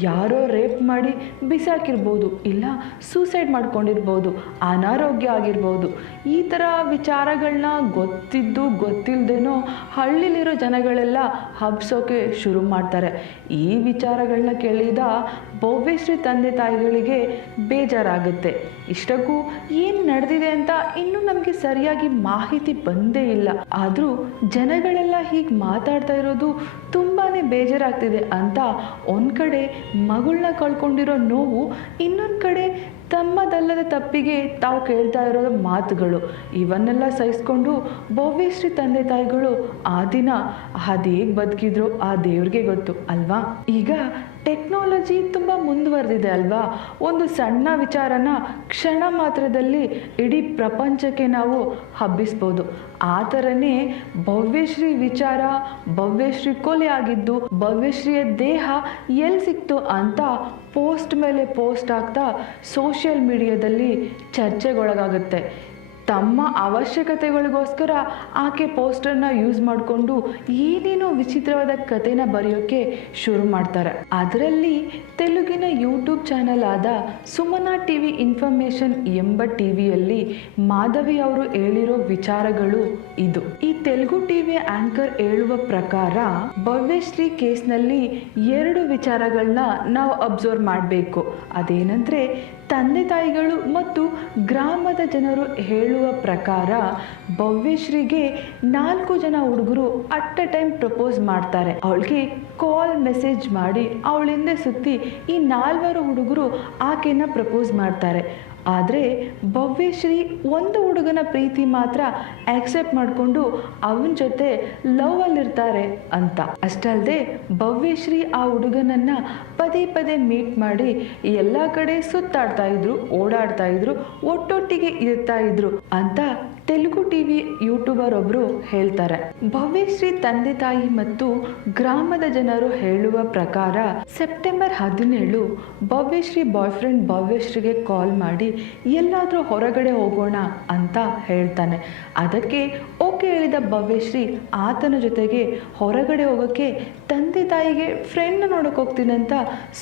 ಯಾರೋ ರೇಪ್ ಮಾಡಿ ಬಿಸಾಕಿರ್ಬೋದು, ಇಲ್ಲ ಸೂಸೈಡ್ ಮಾಡ್ಕೊಂಡಿರ್ಬೋದು, ಅನಾರೋಗ್ಯ ಆಗಿರ್ಬೋದು. ಈ ಥರ ವಿಚಾರಗಳನ್ನ ಗೊತ್ತಿದ್ದು ಗೊತ್ತಿಲ್ಲದೇನೋ ಹಳ್ಳಿಲಿರೋ ಜನಗಳೆಲ್ಲ ಹಬ್ಸೋಕೆ ಶುರು ಮಾಡ್ತಾರೆ. ಈ ವಿಚಾರಗಳನ್ನ ಕೇಳಿದ ಭವ್ಯಶ್ರೀ ತಂದೆ ತಾಯಿಗಳಿಗೆ ಬೇಜಾರಾಗುತ್ತೆ. ಇಷ್ಟಕ್ಕೂ ಏನು ನಡೆದಿದೆ ಅಂತ ಇನ್ನೂ ನಮಗೆ ಸರಿಯಾಗಿ ಮಾಹಿತಿ ಬಂದೇ ಇಲ್ಲ. ಆದರೂ ಜನಗಳೆಲ್ಲ ಹೀಗೆ ಮಾತಾಡ್ತಾ ಇರೋದು ತುಂಬಾ ಬೇಜಾರಾಗ್ತಿದೆ ಅಂತ ಒಂದು ಕಡೆ ಮಗಳನ್ನ ಕಳ್ಕೊಂಡಿರೋ ನೋವು, ಇನ್ನೊಂದು ಕಡೆ ತಮ್ಮದಲ್ಲದ ತಪ್ಪಿಗೆ ತಾವು ಕೇಳ್ತಾ ಇರೋ ಮಾತುಗಳು, ಇವನ್ನೆಲ್ಲ ಸಹಿಸ್ಕೊಂಡು ಭವ್ಯಶ್ರೀ ತಂದೆ ತಾಯಿಗಳು ಆ ದಿನ ಅದು ಹೇಗೆ ಬದುಕಿದ್ರು ಆ ದೇವ್ರಿಗೆ ಗೊತ್ತು ಅಲ್ವಾ. ಈಗ ಟೆಕ್ನಾಲಜಿ ತುಂಬ ಮುಂದುವರೆದಿದೆ ಅಲ್ವಾ. ಒಂದು ಸಣ್ಣ ವಿಚಾರನ ಕ್ಷಣ ಮಾತ್ರದಲ್ಲಿ ಇಡೀ ಪ್ರಪಂಚಕ್ಕೆ ನಾವು ಹಬ್ಬಿಸ್ಬೋದು. ಆ ಥರನೇ ಭವ್ಯಶ್ರೀ ವಿಚಾರ, ಭವ್ಯಶ್ರೀ ಕೊಲೆ ಆಗಿದ್ದು, ಭವ್ಯಶ್ರೀಯ ದೇಹ ಎಲ್ಲಿ ಸಿಕ್ತು ಅಂತ ಪೋಸ್ಟ್ ಮೇಲೆ ಪೋಸ್ಟ್ ಆಗ್ತಾ ಸೋಷಿಯಲ್ ಮೀಡಿಯಾದಲ್ಲಿ ಚರ್ಚೆಗೊಳಗಾಗುತ್ತೆ. ತಮ್ಮ ಅವಶ್ಯಕತೆಗಳಿಗೋಸ್ಕರ ಆಕೆ ಪೋಸ್ಟರ್ನ ಯೂಸ್ ಮಾಡಿಕೊಂಡು ಏನೇನೋ ವಿಚಿತ್ರವಾದ ಕಥೆನ ಬರೆಯೋಕ್ಕೆ ಶುರು ಮಾಡ್ತಾರೆ. ಅದರಲ್ಲಿ ತೆಲುಗಿನ ಯೂಟ್ಯೂಬ್ ಚಾನಲ್ ಆದ ಸುಮನಾ ಟಿವಿ ಇನ್ಫಾರ್ಮೇಶನ್ ಎಂಬ ಟಿವಿಯಲ್ಲಿ ಮಾಧವಿ ಅವರು ಹೇಳಿರೋ ವಿಚಾರಗಳು ಇದು. ಈ ತೆಲುಗು ಟಿವಿ ಆಂಕರ್ ಹೇಳುವ ಪ್ರಕಾರ ಭವ್ಯಶ್ರೀ ಕೇಸ್ನಲ್ಲಿ 2 ವಿಚಾರಗಳನ್ನ ನಾವು ಅಬ್ಸರ್ವ್ ಮಾಡಬೇಕು. ಅದೇನಂದ್ರೆ, ತಂದೆ ತಾಯಿಗಳು ಮತ್ತು ಗ್ರಾಮದ ಜನರು ಹೇಳುವ ಪ್ರಕಾರ ಭವ್ಯಶ್ರೀಗೆ 4 ಜನ ಹುಡುಗರು ಅಟ್ ಅ ಟೈಮ್ ಪ್ರಪೋಸ್ ಮಾಡ್ತಾರೆ. ಅವಳಿಗೆ ಕಾಲ್ ಮೆಸೇಜ್ ಮಾಡಿ ಅವಳ ಹಿಂದೆ ಸುತ್ತಿ ಈ 4 ಹುಡುಗರು ಆಕೆನ ಪ್ರಪೋಸ್ ಮಾಡ್ತಾರೆ. ಆದರೆ ಭವ್ಯಶ್ರೀ ಒಂದು ಹುಡುಗನ ಪ್ರೀತಿ ಮಾತ್ರ ಆಕ್ಸೆಪ್ಟ್ ಮಾಡಿಕೊಂಡು ಅವನ ಜೊತೆ ಲವ್ ಅಲ್ಲಿರ್ತಾರೆ ಅಂತ. ಅಷ್ಟಲ್ಲದೆ ಭವ್ಯಶ್ರೀ ಆ ಹುಡುಗನನ್ನ ಪದೇ ಪದೇ ಮೀಟ್ ಮಾಡಿ ಎಲ್ಲ ಕಡೆ ಸುತ್ತಾಡ್ತಾ ಇದ್ರು, ಓಡಾಡ್ತಾ ಇದ್ರು, ಒಟ್ಟೊಟ್ಟಿಗೆ ಇರ್ತಾ ಇದ್ರು ಅಂತ ತೆಲುಗು ಟಿವಿ ಯೂಟ್ಯೂಬರ್ ಒಬ್ರು ಹೇಳ್ತಾರೆ. ಭವ್ಯಶ್ರೀ ತಂದೆ ತಾಯಿ ಮತ್ತು ಗ್ರಾಮದ ಜನರು ಹೇಳುವ ಪ್ರಕಾರ ಸೆಪ್ಟೆಂಬರ್ 17 ಭವ್ಯಶ್ರೀ ಬಾಯ್ ಫ್ರೆಂಡ್ ಭವ್ಯಶ್ರೀಗೆ ಕಾಲ್ ಮಾಡಿ ಎಲ್ಲಾದರೂ ಹೊರಗಡೆ ಹೋಗೋಣ ಅಂತ ಹೇಳ್ತಾನೆ. ಅದಕ್ಕೆ ಓಕೆ ಹೇಳಿದ ಭವ್ಯಶ್ರೀ ಆತನ ಜೊತೆಗೆ ಹೊರಗಡೆ ಹೋಗೋಕ್ಕೆ ತಂದೆ ತಾಯಿಗೆ ಫ್ರೆಂಡ್ನ ನೋಡೋಕೆ ಹೋಗ್ತೀನಿ ಅಂತ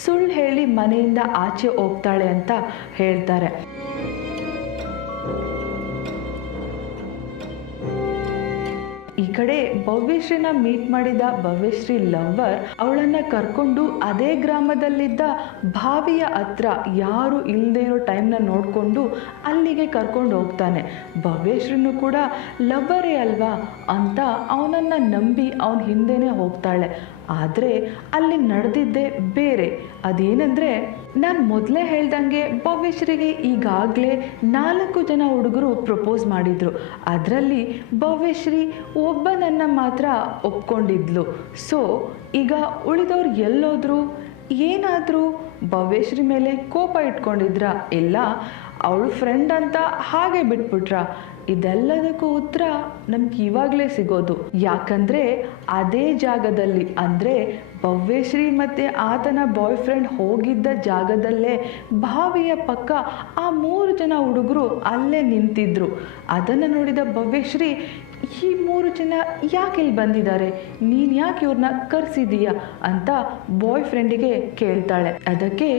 ಸುಳ್ಳು ಹೇಳಿ ಮನೆಯಿಂದ ಆಚೆ ಹೋಗ್ತಾಳೆ ಅಂತ ಹೇಳ್ತಾರೆ. ಈ ಕಡೆ ಭವ್ಯಶ್ರೀನ ಮೀಟ್ ಮಾಡಿದ ಭವ್ಯಶ್ರೀ ಲವ್ವರ್ ಅವಳನ್ನ ಕರ್ಕೊಂಡು ಅದೇ ಗ್ರಾಮದಲ್ಲಿದ್ದ ಬಾವಿಯ ಹತ್ರ ಯಾರು ಇಲ್ಲದೆ ಇರೋ ಟೈಮ್ನ ನೋಡಿಕೊಂಡು ಅಲ್ಲಿಗೆ ಕರ್ಕೊಂಡು ಹೋಗ್ತಾನೆ. ಭವ್ಯಶ್ರೀನೂ ಕೂಡ ಲವ್ವರೇ ಅಲ್ವಾ ಅಂತ ಅವನನ್ನು ನಂಬಿ ಅವನ ಹಿಂದೆನೇ ಹೋಗ್ತಾಳೆ. ಆದರೆ ಅಲ್ಲಿ ನಡೆದಿದ್ದೇ ಬೇರೆ. ಅದೇನೆಂದರೆ, ನಾನು ಮೊದಲೇ ಹೇಳ್ದಂಗೆ ಭವ್ಯಶ್ರೀಗೆ ಈಗಾಗಲೇ 4 ಜನ ಹುಡುಗರು ಪ್ರಪೋಸ್ ಮಾಡಿದ್ರು. ಅದರಲ್ಲಿ ಭವ್ಯಶ್ರೀ ಒಬ್ಬನನ್ನು ಮಾತ್ರ ಒಪ್ಕೊಂಡಿದ್ಲು. ಸೊ ಈಗ ಉಳಿದವ್ರು ಎಲ್ಲೋದ್ರು? ಏನಾದರೂ ಭವ್ಯಶ್ರೀ ಮೇಲೆ ಕೋಪ ಇಟ್ಕೊಂಡಿದ್ರ? ಇಲ್ಲ ಅವಳು ಫ್ರೆಂಡ್ ಅಂತ ಹಾಗೆ ಬಿಟ್ಬಿಟ್ರ? ಇದೆಲ್ಲದಕ್ಕೂ ಉತ್ತರ ನಮ್ಗೆ ಇವಾಗಲೇ ಸಿಗೋದು. ಯಾಕಂದರೆ ಅದೇ ಜಾಗದಲ್ಲಿ, ಅಂದರೆ ಭವ್ಯಶ್ರೀ ಮತ್ತು ಆತನ ಬಾಯ್ ಫ್ರೆಂಡ್ ಹೋಗಿದ್ದ ಜಾಗದಲ್ಲೇ ಬಾವಿಯ ಪಕ್ಕ ಆ 3 ಜನ ಹುಡುಗರು ಅಲ್ಲೇ ನಿಂತಿದ್ರು. ಅದನ್ನು ನೋಡಿದ ಭವ್ಯಶ್ರೀ, ಈ 3 ಜನ ಯಾಕೆ ಇಲ್ಲಿ ಬಂದಿದ್ದಾರೆ, ನೀನು ಯಾಕೆ ಇವ್ರನ್ನ ಕರೆಸಿದೀಯ ಅಂತ ಬಾಯ್ ಫ್ರೆಂಡಿಗೆ ಕೇಳ್ತಾಳೆ. ಅದಕ್ಕೆ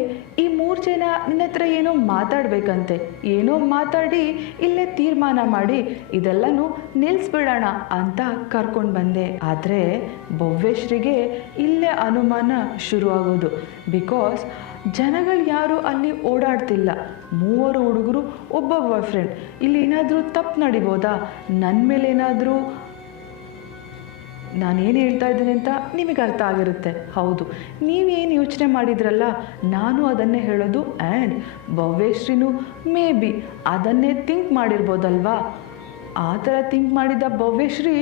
ಈ 3 ಜನ ನಿನ್ನ ಹತ್ರ ಏನೋ ಮಾತಾಡ್ಬೇಕಂತೆ, ಏನೋ ಮಾತಾಡಿ ಇಲ್ಲೇ ತೀರ್ಮಾನ ಮಾಡಿ ಇದೆಲ್ಲನೂ ನಿಲ್ಲಿಸ್ಬಿಡೋಣ ಅಂತ ಕರ್ಕೊಂಡು ಬಂದೆ. ಆದರೆ ಭವ್ಯಶ್ರೀಗೆ ಇಲ್ಲೇ ಅನುಮಾನ ಶುರುವಾಗೋದು. ಬಿಕಾಸ್ ಜನಗಳು ಯಾರು ಅಲ್ಲಿ ಓಡಾಡ್ತಿಲ್ಲ, 3 ಹುಡುಗರು, ಒಬ್ಬ ಬಾಯ್ ಫ್ರೆಂಡ್. ಇಲ್ಲಿ ಏನಾದರೂ ತಪ್ಪು ನಡಿಬೋದಾ? ನನ್ನ ಮೇಲೆ ಏನಾದರೂ, ನಾನೇನು ಹೇಳ್ತಾ ಇದ್ದೀನಿ ಅಂತ ನಿಮಗೆ ಅರ್ಥ ಆಗಿರುತ್ತೆ. ಹೌದು, ನೀವೇನು ಯೋಚನೆ ಮಾಡಿದ್ರಲ್ಲ, ನಾನು ಅದನ್ನೇ ಹೇಳೋದು. ಆ್ಯಂಡ್ ಭವ್ಯಶ್ರೀನೂ ಮೇ ಬಿ ಅದನ್ನೇ ಥಿಂಕ್ ಮಾಡಿರ್ಬೋದಲ್ವಾ. ಆ ಥರ ಥಿಂಕ್ ಮಾಡಿದ ಭವ್ಯಶ್ರೀ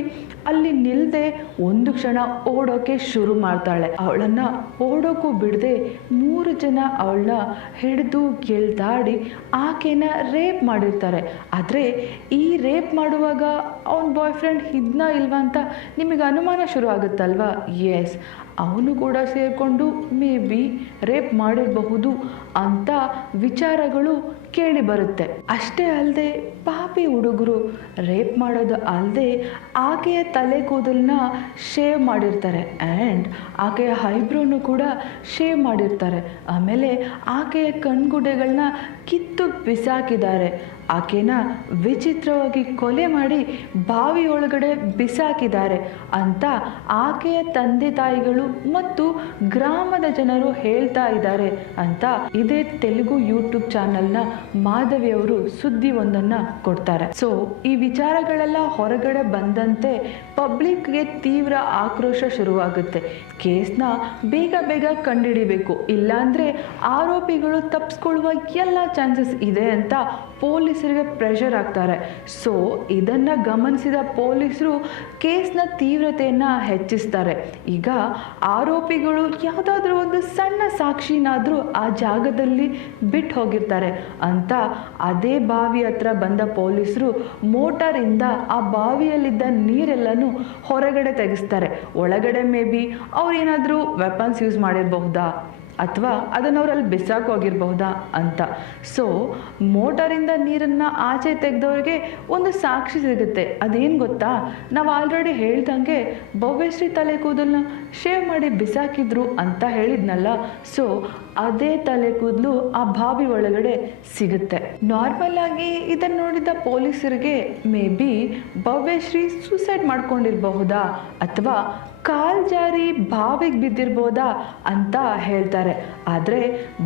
ಅಲ್ಲಿ ನಿಲ್ಲದೆ ಒಂದು ಕ್ಷಣ ಓಡೋಕೆ ಶುರು ಮಾಡ್ತಾಳೆ. ಅವಳನ್ನು ಓಡೋಕ್ಕೂ ಬಿಡದೆ 3 ಜನ ಅವಳನ್ನ ಹಿಡಿದು ಗೆಳ್ದಾಡಿ ಆಕೆನ ರೇಪ್ ಮಾಡಿರ್ತಾರೆ. ಆದರೆ ಈ ರೇಪ್ ಮಾಡುವಾಗ ಅವನ ಬಾಯ್ ಫ್ರೆಂಡ್ ಇದ್ನಾ ಇಲ್ವಾ ಅಂತ ನಿಮಗೆ ಅನುಮಾನ ಶುರು ಆಗುತ್ತಲ್ವಾ? ಎಸ್, ಅವನು ಕೂಡ ಸೇರಿಕೊಂಡು ಮೇ ಬಿ ರೇಪ್ ಮಾಡಿರಬಹುದು ಅಂತ ವಿಚಾರಗಳು ಕೇಳಿ ಬರುತ್ತೆ. ಅಷ್ಟೇ ಅಲ್ಲದೆ ಪಾಪಿ ಹುಡುಗರು ರೇಪ್ ಮಾಡೋದು ಅಲ್ಲದೆ ಆಕೆಯ ತಲೆ ಕೂದಲನ್ನ ಶೇವ್ ಮಾಡಿರ್ತಾರೆ. ಆ್ಯಂಡ್ ಆಕೆಯ ಐಬ್ರೋನು ಕೂಡ ಶೇವ್ ಮಾಡಿರ್ತಾರೆ. ಆಮೇಲೆ ಆಕೆಯ ಕಣ್ಗುಡ್ಡೆಗಳನ್ನ ಕಿತ್ತು ಬಿಸಾಕಿದ್ದಾರೆ. ಆಕೆನ ವಿಚಿತ್ರವಾಗಿ ಕೊಲೆ ಮಾಡಿ ಬಾವಿ ಒಳಗಡೆ ಬಿಸಾಕಿದ್ದಾರೆ ಅಂತ ಆಕೆಯ ತಂದೆ ತಾಯಿಗಳು ಮತ್ತು ಗ್ರಾಮದ ಜನರು ಹೇಳ್ತಾ ಇದ್ದಾರೆ ಅಂತ ಇದೇ ತೆಲುಗು ಯೂಟ್ಯೂಬ್ ಚಾನಲ್ನ ಮಾಧವಿ ಅವರು ಸುದ್ದಿ ಒಂದನ್ನು ಕೊಡ್ತಾರೆ. ಸೊ ಈ ವಿಚಾರಗಳೆಲ್ಲ ಹೊರಗಡೆ ಬಂದಂತೆ ಪಬ್ಲಿಕ್ಗೆ ತೀವ್ರ ಆಕ್ರೋಶ ಶುರುವಾಗುತ್ತೆ. ಕೇಸ್ನ ಬೇಗ ಬೇಗ ಕಂಡುಹಿಡಿಬೇಕು, ಇಲ್ಲಾಂದರೆ ಆರೋಪಿಗಳು ತಪ್ಪಿಸ್ಕೊಳ್ಳುವ ಎಲ್ಲ ಚಾನ್ಸಸ್ ಇದೆ ಅಂತ ಪೊಲೀಸರಿಗೆ ಪ್ರೆಷರ್ ಆಗ್ತಾರೆ. ಸೊ ಇದನ್ನು ಗಮನಿಸಿದ ಪೊಲೀಸರು ಕೇಸ್ನ ತೀವ್ರತೆಯನ್ನು ಹೆಚ್ಚಿಸ್ತಾರೆ. ಈಗ ಆರೋಪಿಗಳು ಯಾವುದಾದ್ರೂ ಒಂದು ಸಣ್ಣ ಸಾಕ್ಷಿನಾದರೂ ಆ ಜಾಗದಲ್ಲಿ ಬಿಟ್ಟು ಹೋಗಿರ್ತಾರೆ ಅಂತ ಅದೇ ಬಾವಿ ಹತ್ರ ಬಂದ ಪೊಲೀಸರು ಮೋಟಾರಿಂದ ಆ ಬಾವಿಯಲ್ಲಿದ್ದ ನೀರೆಲ್ಲನೂ ಹೊರಗಡೆ ತೆಗೆಸ್ತಾರೆ. ಒಳಗಡೆ ಮೇ ಬಿ ಅವ್ರೇನಾದರೂ ವೆಪನ್ಸ್ ಯೂಸ್ ಮಾಡಿರಬಹುದಾ ಅಥವಾ ಅದನ್ನು ಅವರಲ್ಲಿ ಬಿಸಾಕೋಗಿರಬಹುದಾ ಅಂತ. ಸೊ ಮೋಟರಿಂದ ನೀರನ್ನು ಆಚೆ ತೆಗೆದವ್ರಿಗೆ ಒಂದು ಸಾಕ್ಷಿ ಸಿಗುತ್ತೆ. ಅದೇನು ಗೊತ್ತಾ, ನಾವು ಆಲ್ರೆಡಿ ಹೇಳ್ದಂಗೆ ಭವ್ಯಶ್ರೀ ತಲೆ ಕೂದಲನ್ನ ಶೇವ್ ಮಾಡಿ ಬಿಸಾಕಿದ್ರು ಅಂತ ಹೇಳಿದ್ನಲ್ಲ, ಸೊ ಅದೇ ತಲೆ ಕೂದಲು ಆ ಬಾವಿ ಒಳಗಡೆ ಸಿಗುತ್ತೆ. ನಾರ್ಮಲ್ ಆಗಿ ಇದನ್ನು ನೋಡಿದ ಪೊಲೀಸರಿಗೆ ಮೇ ಬಿ ಭವ್ಯಶ್ರೀ ಸೂಸೈಡ್ ಮಾಡ್ಕೊಂಡಿರಬಹುದಾ ಅಥವಾ ಕಾಲ್ ಜಾರಿ ಬಾವಿಗೆ ಬಿದ್ದಿರ್ಬೋದಾ ಅಂತ ಹೇಳ್ತಾರೆ. ಆದರೆ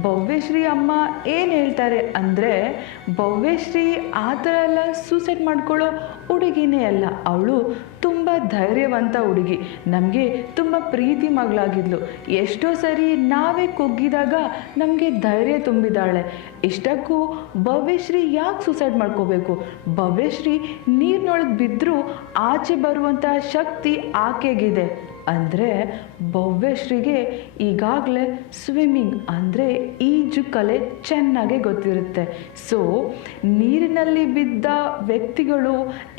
ಭವ್ಯಶ್ರೀ ಅಮ್ಮ ಏನು ಹೇಳ್ತಾರೆ ಅಂದರೆ, ಭವ್ಯಶ್ರೀ ಆ ಥರ ಎಲ್ಲ ಸೂಸೈಡ್ ಮಾಡ್ಕೊಳ್ಳೋ ಹುಡುಗಿನೇ ಅಲ್ಲ, ಅವಳು ತುಂಬ ಧೈರ್ಯವಂತ ಹುಡುಗಿ, ನಮಗೆ ತುಂಬ ಪ್ರೀತಿ ಮಗಳಾಗಿದ್ಲು, ಎಷ್ಟೋ ಸರಿ ನಾವೇ ಕುಗ್ಗಿದಾಗ ನಮಗೆ ಧೈರ್ಯ ತುಂಬಿದಾಳೆ. ಇಷ್ಟಕ್ಕೂ ಭವ್ಯಶ್ರೀ ಯಾಕೆ ಸೂಸೈಡ್ ಮಾಡ್ಕೋಬೇಕು? ಭವ್ಯಶ್ರೀ ನೀರಿನೊಳಗೆ ಬಿದ್ದರೂ ಆಚೆ ಬರುವಂಥ ಶಕ್ತಿ ಆಕೆಗಿದೆ. ಅಂದರೆ ಭವ್ಯಶ್ರೀಗೆ ಈಗಾಗಲೇ ಸ್ವಿಮ್ಮಿಂಗ್ ಅಂದರೆ ಈಜು ಕಲೆ ಚೆನ್ನಾಗೇ ಗೊತ್ತಿರುತ್ತೆ. ಸೊ ನೀರಿನಲ್ಲಿ ಬಿದ್ದ ವ್ಯಕ್ತಿಗಳು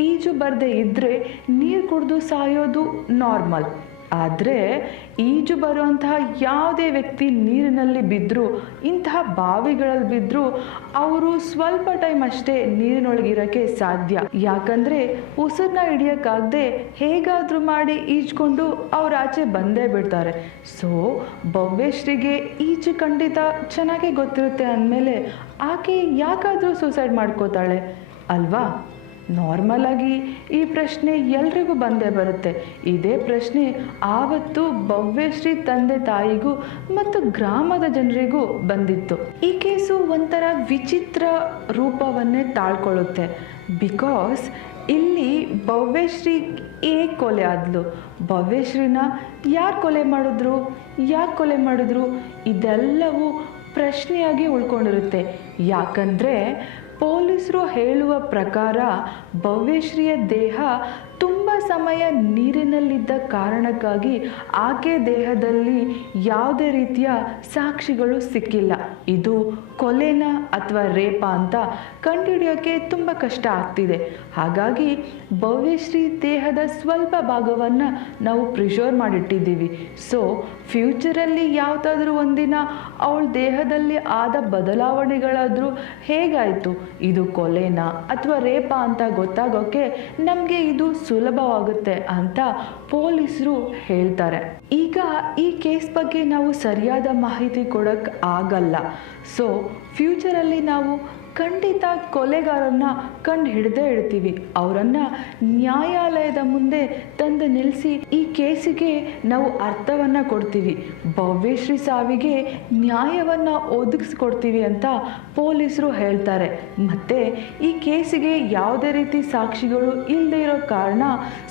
ಈಜು ಬರದೇ ಇದ್ದರೆ ನೀರು ಕುಡಿದು ಸಾಯೋದು ನಾರ್ಮಲ್. ಆದರೆ ಈಜು ಬರುವಂತಹ ಯಾವುದೇ ವ್ಯಕ್ತಿ ನೀರಿನಲ್ಲಿ ಬಿದ್ದರೂ, ಇಂತಹ ಬಾವಿಗಳಲ್ಲಿ ಬಿದ್ದರೂ ಅವರು ಸ್ವಲ್ಪ ಟೈಮ್ ಅಷ್ಟೇ ನೀರಿನೊಳಗಿರೋಕ್ಕೆ ಸಾಧ್ಯ. ಯಾಕಂದರೆ ಉಸಿರನ್ನ ಹಿಡಿಯೋಕ್ಕಾಗದೆ ಹೇಗಾದರೂ ಮಾಡಿ ಈಜ್ಕೊಂಡು ಅವ್ರು ಆಚೆ ಬಂದೇ ಬಿಡ್ತಾರೆ. ಸೊ ಭವ್ಯಶ್ರೀಗೆ ಈಜು ಖಂಡಿತ ಚೆನ್ನಾಗೇ ಗೊತ್ತಿರುತ್ತೆ ಅಂದಮೇಲೆ ಆಕೆ ಯಾಕಾದರೂ ಸೂಸೈಡ್ ಮಾಡ್ಕೋತಾಳೆ ಅಲ್ವಾ? ನಾರ್ಮಲ್ ಆಗಿ ಈ ಪ್ರಶ್ನೆ ಎಲ್ರಿಗೂ ಬಂದೇ ಬರುತ್ತೆ. ಇದೇ ಪ್ರಶ್ನೆ ಆವತ್ತು ಭವ್ಯಶ್ರೀ ತಂದೆ ತಾಯಿಗೂ ಮತ್ತು ಗ್ರಾಮದ ಜನರಿಗೂ ಬಂದಿತ್ತು. ಈ ಕೇಸು ಒಂಥರ ವಿಚಿತ್ರ ರೂಪವನ್ನೇ ತಾಳ್ಕೊಳ್ಳುತ್ತೆ. ಬಿಕಾಸ್ ಇಲ್ಲಿ ಭವ್ಯಶ್ರೀ ಹೇಗೆ ಕೊಲೆ ಆದ್ಲು, ಭವ್ಯಶ್ರೀನ ಯಾರು ಕೊಲೆ ಮಾಡಿದ್ರು, ಯಾಕೆ ಕೊಲೆ ಮಾಡಿದ್ರು, ಇದೆಲ್ಲವೂ ಪ್ರಶ್ನೆಯಾಗಿ ಉಳ್ಕೊಂಡಿರುತ್ತೆ. ಯಾಕಂದರೆ ಪೊಲೀಸರು ಹೇಳುವ ಪ್ರಕಾರ ಭವ್ಯಶ್ರೀಯ ದೇಹ ತುಂಬ ಸಮಯ ನೀರಿನಲ್ಲಿದ್ದ ಕಾರಣಕ್ಕಾಗಿ ಆಕೆ ದೇಹದಲ್ಲಿ ಯಾವುದೇ ರೀತಿಯ ಸಾಕ್ಷಿಗಳು ಸಿಕ್ಕಿಲ್ಲ. ಇದು ಕೊಲೆನ ಅಥವಾ ರೇಪ ಅಂತ ಕಂಡುಹಿಡಿಯೋಕ್ಕೆ ತುಂಬ ಕಷ್ಟ ಆಗ್ತಿದೆ. ಹಾಗಾಗಿ ಭವ್ಯಶ್ರೀ ದೇಹದ ಸ್ವಲ್ಪ ಭಾಗವನ್ನು ನಾವು ಪ್ರಿಸರ್ವ್ ಮಾಡಿಟ್ಟಿದ್ದೀವಿ. ಸೊ ಫ್ಯೂಚರಲ್ಲಿ ಯಾವುದಾದ್ರೂ ಒಂದಿನ ಅವಳ ದೇಹದಲ್ಲಿ ಆದ ಬದಲಾವಣೆಗಳಾದರೂ ಹೇಗಾಯಿತು, ಇದು ಕೊಲೆನಾ ಅಥವಾ ರೇಪ ಅಂತ ಗೊತ್ತಾಗೋಕ್ಕೆ ನಮಗೆ ಇದು ಸುಲಭವಾಗುತ್ತೆ ಅಂತ ಪೊಲೀಸರು ಹೇಳ್ತಾರೆ. ಈಗ ಈ ಕೇಸ್ ಬಗ್ಗೆ ನಾವು ಸರಿಯಾದ ಮಾಹಿತಿ ಕೊಡೋಕ್ಕೆ ಆಗಲ್ಲ. ಸೊ ಫ್ಯೂಚರಲ್ಲಿ ನಾವು ಖಂಡಿತ ಕೊಲೆಗಾರನ್ನ ಕಂಡು ಹಿಡ್ದೇ ಇಡ್ತೀವಿ. ಅವರನ್ನು ನ್ಯಾಯಾಲಯದ ಮುಂದೆ ತಂದು ನಿಲ್ಲಿಸಿ ಈ ಕೇಸಿಗೆ ನಾವು ಅರ್ಥವನ್ನು ಕೊಡ್ತೀವಿ, ಭವ್ಯಶ್ರೀ ಸಾವಿಗೆ ನ್ಯಾಯವನ್ನು ಒದಗಿಸ್ಕೊಡ್ತೀವಿ ಅಂತ ಪೊಲೀಸರು ಹೇಳ್ತಾರೆ. ಮತ್ತು ಈ ಕೇಸಿಗೆ ಯಾವುದೇ ರೀತಿ ಸಾಕ್ಷಿಗಳು ಇಲ್ಲದೆ ಇರೋ ಕಾರಣ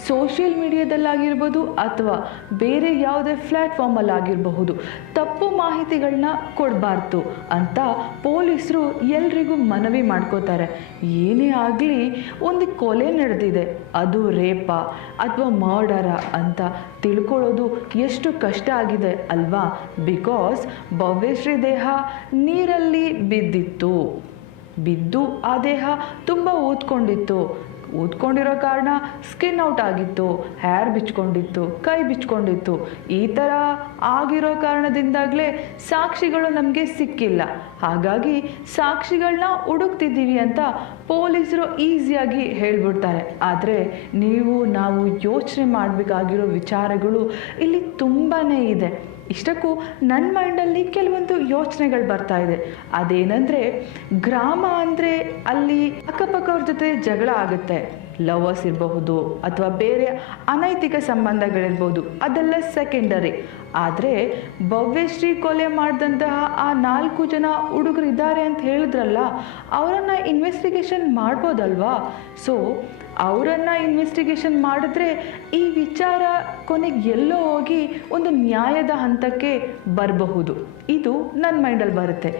ಸೋಷಿಯಲ್ ಮೀಡಿಯಾದಲ್ಲಾಗಿರ್ಬೋದು ಅಥವಾ ಬೇರೆ ಯಾವುದೇ ಪ್ಲ್ಯಾಟ್ಫಾರ್ಮಲ್ಲಾಗಿರಬಹುದು ತಪ್ಪು ಮಾಹಿತಿಗಳನ್ನ ಕೊಡಬಾರ್ದು ಅಂತ ಪೊಲೀಸರು ಎಲ್ರಿಗೂ ಮನವಿ ಮಾಡ್ಕೋತಾರೆ. ಏನೇ ಆಗಲಿ ಒಂದು ಕೊಲೆ ನಡೆದಿದೆ, ಅದು ರೇಪ ಅಥವಾ ಮರ್ಡರ ಅಂತ ತಿಳ್ಕೊಳ್ಳೋದು ಎಷ್ಟು ಕಷ್ಟ ಆಗಿದೆ ಅಲ್ವಾ? ಬಿಕಾಸ್ ಭವ್ಯಶ್ರೀ ದೇಹ ನೀರಲ್ಲಿ ಬಿದ್ದು ಆ ದೇಹ ತುಂಬ ಊದ್ಕೊಂಡಿರೋ ಕಾರಣ ಸ್ಕಿನ್ ಔಟ್ ಆಗಿತ್ತು, ಹೇರ್ ಬಿಚ್ಕೊಂಡಿತ್ತು, ಕೈ ಬಿಚ್ಕೊಂಡಿತ್ತು. ಈ ಥರ ಆಗಿರೋ ಕಾರಣದಿಂದಾಗಲೇ ಸಾಕ್ಷಿಗಳು ನಮಗೆ ಸಿಕ್ಕಿಲ್ಲ. ಹಾಗಾಗಿ ಸಾಕ್ಷಿಗಳನ್ನ ಹುಡುಕ್ತಿದ್ದೀವಿ ಅಂತ ಪೊಲೀಸರು ಈಸಿಯಾಗಿ ಹೇಳ್ಬಿಡ್ತಾರೆ. ಆದರೆ ನಾವು ಯೋಚನೆ ಮಾಡಬೇಕಾಗಿರೋ ವಿಚಾರಗಳು ಇಲ್ಲಿ ತುಂಬಾ ಇದೆ. ಇಷ್ಟಕ್ಕೂ ನನ್ನ ಮೈಂಡಲ್ಲಿ ಕೆಲವೊಂದು ಯೋಚನೆಗಳು ಬರ್ತಾ ಇದೆ. ಅದೇನೆಂದರೆ, ಗ್ರಾಮ ಅಂದರೆ ಅಲ್ಲಿ ಅಕ್ಕಪಕ್ಕವ್ರ ಜೊತೆ ಜಗಳ ಆಗುತ್ತೆ, ಲವರ್ಸ್ ಇರಬಹುದು ಅಥವಾ ಬೇರೆ ಅನೈತಿಕ ಸಂಬಂಧಗಳಿರ್ಬೋದು, ಅದೆಲ್ಲ ಸೆಕೆಂಡರಿ. ಆದರೆ ಭವ್ಯಶ್ರೀ ಕೊಲೆ ಮಾಡಿದಂತಹ ಆ 4 ಜನ ಹುಡುಗರು ಇದ್ದಾರೆ ಅಂತ ಹೇಳಿದ್ರಲ್ಲ, ಅವರನ್ನು ಇನ್ವೆಸ್ಟಿಗೇಷನ್ ಮಾಡ್ಬೋದಲ್ವಾ? ಸೊ ಅವರನ್ನು ಇನ್ವೆಸ್ಟಿಗೇಷನ್ ಮಾಡಿದ್ರೆ ಈ ವಿಚಾರ ಕೊನೆಗೆ ಎಲ್ಲೋ ಹೋಗಿ ಒಂದು ನ್ಯಾಯದ ಹಂತಕ್ಕೆ ಬರಬಹುದು. ಇದು ನನ್ನ ಮೈಂಡಲ್ಲಿ ಬರುತ್ತೆ.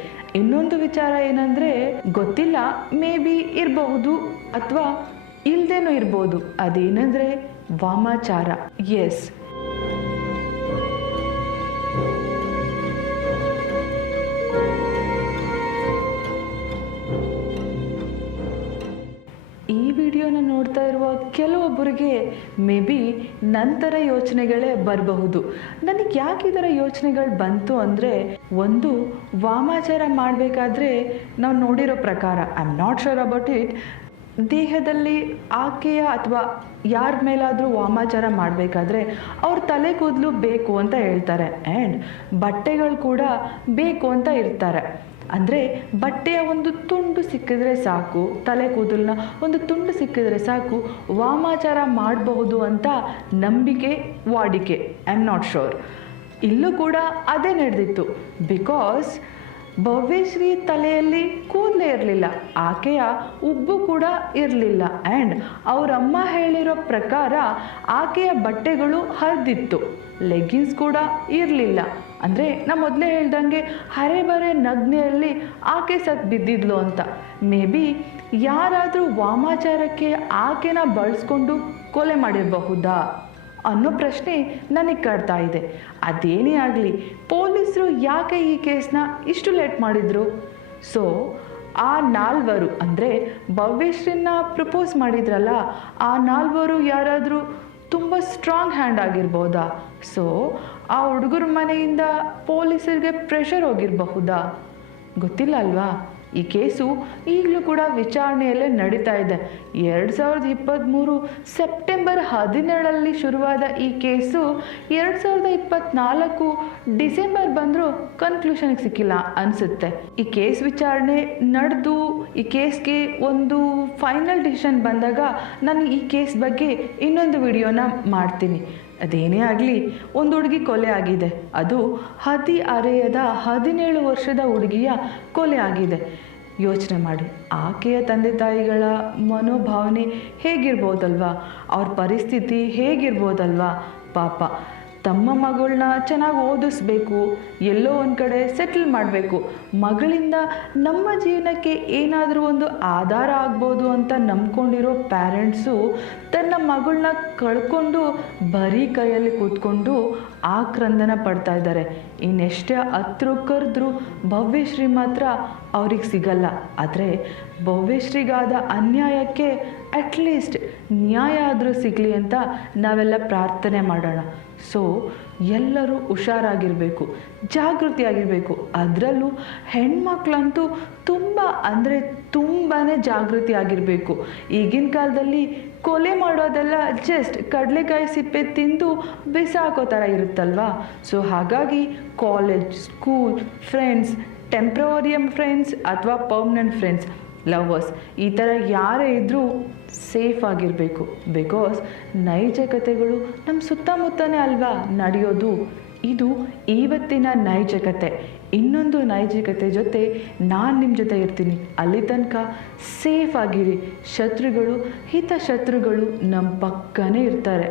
ಇನ್ನೊಂದು ವಿಚಾರ ಏನಂದರೆ ಗೊತ್ತಿಲ್ಲ, ಮೇ ಬಿ ಇರಬಹುದು ಅಥವಾ ಇಲ್ದೇನೂ ಇರ್ಬೋದು. ಅದೇನೆಂದರೆ ವಾಮಾಚಾರ. ಎಸ್, ಈ ವಿಡಿಯೋನ ನೋಡ್ತಾ ಇರುವ ಕೆಲವೊಬ್ಬರಿಗೆ ಮೇ ಬಿ ನಂತರ ಯೋಚನೆಗಳೇ ಬರಬಹುದು. ನನಗೆ ಯಾಕೆ ಈ ಥರ ಯೋಚನೆಗಳು ಬಂತು ಅಂದರೆ, ಒಂದು, ವಾಮಾಚಾರ ಮಾಡಬೇಕಾದ್ರೆ ನಾವು ನೋಡಿರೋ ಪ್ರಕಾರ, I am not sure about it, ದೇಹದಲ್ಲಿ ಆಕೆಯ ಅಥವಾ ಯಾರ ಮೇಲಾದರೂ ವಾಮಾಚಾರ ಮಾಡಬೇಕಾದ್ರೆ ಅವ್ರ ತಲೆ ಕೂದಲು ಬೇಕು ಅಂತ ಹೇಳ್ತಾರೆ, ಆ್ಯಂಡ್ ಬಟ್ಟೆಗಳು ಕೂಡ ಬೇಕು ಅಂತ ಇರ್ತಾರೆ. ಅಂದರೆ ಬಟ್ಟೆಯ ಒಂದು ತುಂಡು ಸಿಕ್ಕಿದ್ರೆ ಸಾಕು, ತಲೆ ಕೂದಲನ್ನ ಒಂದು ತುಂಡು ಸಿಕ್ಕಿದ್ರೆ ಸಾಕು, ವಾಮಾಚಾರ ಮಾಡಬಹುದು ಅಂತ ನಂಬಿಕೆ, ವಾಡಿಕೆ. I am not sure. ಇಲ್ಲೂ ಕೂಡ ಅದೇ ನಡೆದಿತ್ತು. ಬಿಕಾಸ್ ಭವ್ಯಶ್ರೀ ತಲೆಯಲ್ಲಿ ಕೂದಲೇ ಇರಲಿಲ್ಲ, ಆಕೆಯ ಉಬ್ಬು ಕೂಡ ಇರಲಿಲ್ಲ, ಆ್ಯಂಡ್ ಅವರಮ್ಮ ಹೇಳಿರೋ ಪ್ರಕಾರ ಆಕೆಯ ಬಟ್ಟೆಗಳು ಹರಿದಿತ್ತು, ಲೆಗ್ಗಿನ್ಸ್ ಕೂಡ ಇರಲಿಲ್ಲ. ಅಂದರೆ ನಾ ಮೊದಲೇ ಹೇಳ್ದಂಗೆ ಹರೆಬರೆ ನಗ್ನೆಯಲ್ಲಿ ಆಕೆ ಸತ್ ಬಿದ್ದಿದ್ಲು ಅಂತ. ಮೇ ಬಿ ಯಾರಾದರೂ ವಾಮಾಚಾರಕ್ಕೆ ಆಕೆನ ಬಳಸ್ಕೊಂಡು ಕೊಲೆ ಮಾಡಿರಬಹುದಾ ಅನ್ನೋ ಪ್ರಶ್ನೆ ನನಗೆ ಕಾಡ್ತಾ ಇದೆ. ಅದೇನೇ ಆಗಲಿ, ಪೊಲೀಸರು ಯಾಕೆ ಈ ಕೇಸ್ನ ಇಷ್ಟು ಲೇಟ್ ಮಾಡಿದರು? ಸೊ ಆ ನಾಲ್ವರು, ಅಂದರೆ ಭವ್ಯಶ್ರೀನ ಪ್ರಪೋಸ್ ಮಾಡಿದ್ರಲ್ಲ, ಆ ನಾಲ್ವರು ಯಾರಾದರೂ ತುಂಬ ಸ್ಟ್ರಾಂಗ್ ಹ್ಯಾಂಡ್ ಆಗಿರ್ಬೋದಾ? ಸೊ ಆ ಹುಡುಗರ ಮನೆಯಿಂದ ಪೊಲೀಸರಿಗೆ ಪ್ರೆಷರ್ ಹೋಗಿರಬಹುದಾ? ಗೊತ್ತಿಲ್ಲ ಅಲ್ವಾ. ಈ ಕೇಸು ಈಗಲೂ ಕೂಡ ವಿಚಾರಣೆಯಲ್ಲೇ ನಡೀತಾ ಇದೆ. 2023 ಸೆಪ್ಟೆಂಬರ್ 17 ಶುರುವಾದ ಈ ಕೇಸು 2024 ಡಿಸೆಂಬರ್ ಬಂದರೂ ಕನ್ಕ್ಲೂಷನ್ಗೆ ಸಿಕ್ಕಿಲ್ಲ ಅನಿಸುತ್ತೆ. ಈ ಕೇಸ್ ವಿಚಾರಣೆ ನಡೆದು ಈ ಕೇಸ್ಗೆ ಒಂದು ಫೈನಲ್ ಡಿಸಿಷನ್ ಬಂದಾಗ ನಾನು ಈ ಕೇಸ್ ಬಗ್ಗೆ ಇನ್ನೊಂದು ವಿಡಿಯೋನ ಮಾಡ್ತೀನಿ. ಅದೇನೇ ಆಗಲಿ, ಒಂದು ಹುಡುಗಿ ಕೊಲೆ ಆಗಿದೆ. ಅದು ಹದಿಹರೆಯದ 17 ವರ್ಷದ ಹುಡುಗಿಯ ಕೊಲೆ ಆಗಿದೆ. ಯೋಚನೆ ಮಾಡಿ, ಆಕೆಯ ತಂದೆ ತಾಯಿಗಳ ಮನೋಭಾವನೆ ಹೇಗಿರ್ಬೋದಲ್ವಾ, ಅವ್ರ ಪರಿಸ್ಥಿತಿ ಹೇಗಿರ್ಬೋದಲ್ವಾ. ಪಾಪ ತಮ್ಮ ಮಗಳನ್ನ ಚೆನ್ನಾಗಿ ಓದಿಸ್ಬೇಕು, ಎಲ್ಲೋ ಒಂದು ಕಡೆ ಸೆಟ್ಲ್ ಮಾಡಬೇಕು, ಮಗಳಿಂದ ನಮ್ಮ ಜೀವನಕ್ಕೆ ಏನಾದರೂ ಒಂದು ಆಧಾರ ಆಗ್ಬೋದು ಅಂತ ನಂಬ್ಕೊಂಡಿರೋ ಪ್ಯಾರೆಂಟ್ಸು ತನ್ನ ಮಗಳನ್ನ ಕಳ್ಕೊಂಡು ಬರೀ ಕೈಯಲ್ಲಿ ಕೂತ್ಕೊಂಡು ಆಕ್ರಂದನ ಪಡ್ತಾ ಇದ್ದಾರೆ. ಇನ್ನೆಷ್ಟೇ ಹತ್ರ ಕರೆದ್ರೂ ಭವ್ಯಶ್ರೀ ಮಾತ್ರ ಅವ್ರಿಗೆ ಸಿಗಲ್ಲ. ಆದರೆ ಭವ್ಯಶ್ರೀಗಾದ ಅನ್ಯಾಯಕ್ಕೆ ಅಟ್ಲೀಸ್ಟ್ ನ್ಯಾಯ ಆದರೂ ಸಿಗಲಿ ಅಂತ ನಾವೆಲ್ಲ ಪ್ರಾರ್ಥನೆ ಮಾಡೋಣ. ಸೊ ಎಲ್ಲರೂ ಹುಷಾರಾಗಿರಬೇಕು, ಜಾಗೃತಿಯಾಗಿರಬೇಕು. ಅದರಲ್ಲೂ ಹೆಣ್ಮಕ್ಳಂತೂ ತುಂಬ ಅಂದರೆ ತುಂಬಾ ಜಾಗೃತಿ ಆಗಿರಬೇಕು. ಈಗಿನ ಕಾಲದಲ್ಲಿ ಕೊಲೆ ಮಾಡೋದೆಲ್ಲ ಜಸ್ಟ್ ಕಡಲೆಕಾಯಿ ಸಿಪ್ಪೆ ತಿಂದು ಬಿಸಾಕೋ ಥರ ಇರುತ್ತಲ್ವಾ. ಸೊ ಹಾಗಾಗಿ ಕಾಲೇಜ್, ಸ್ಕೂಲ್ ಫ್ರೆಂಡ್ಸ್, ಟೆಂಪ್ರವರಿಯಮ್ ಫ್ರೆಂಡ್ಸ್ ಅಥವಾ ಪರ್ಮನೆಂಟ್ ಫ್ರೆಂಡ್ಸ್, ಲವರ್ಸ್, ಈ ಥರ ಯಾರೇ ಇದ್ದರೂ ಸೇಫ್ ಆಗಿರಬೇಕು. ಬಿಕಾಸ್ ನೈಜ ಕಥೆಗಳು ನಮ್ಮ ಸುತ್ತಮುತ್ತನೇ ಅಲ್ವಾ ನಡೆಯೋದು. ಇದು ಇವತ್ತಿನ ನೈಜ ಕತೆ. ಇನ್ನೊಂದು ನೈಜ ಕತೆ ಜೊತೆ ನಾನು ನಿಮ್ಮ ಜೊತೆ ಇರ್ತೀನಿ. ಅಲ್ಲಿ ತನಕ ಸೇಫ್ ಆಗಿರಿ. ಶತ್ರುಗಳು, ಹಿತಶತ್ರುಗಳು ನಮ್ಮ ಪಕ್ಕನೇ ಇರ್ತಾರೆ.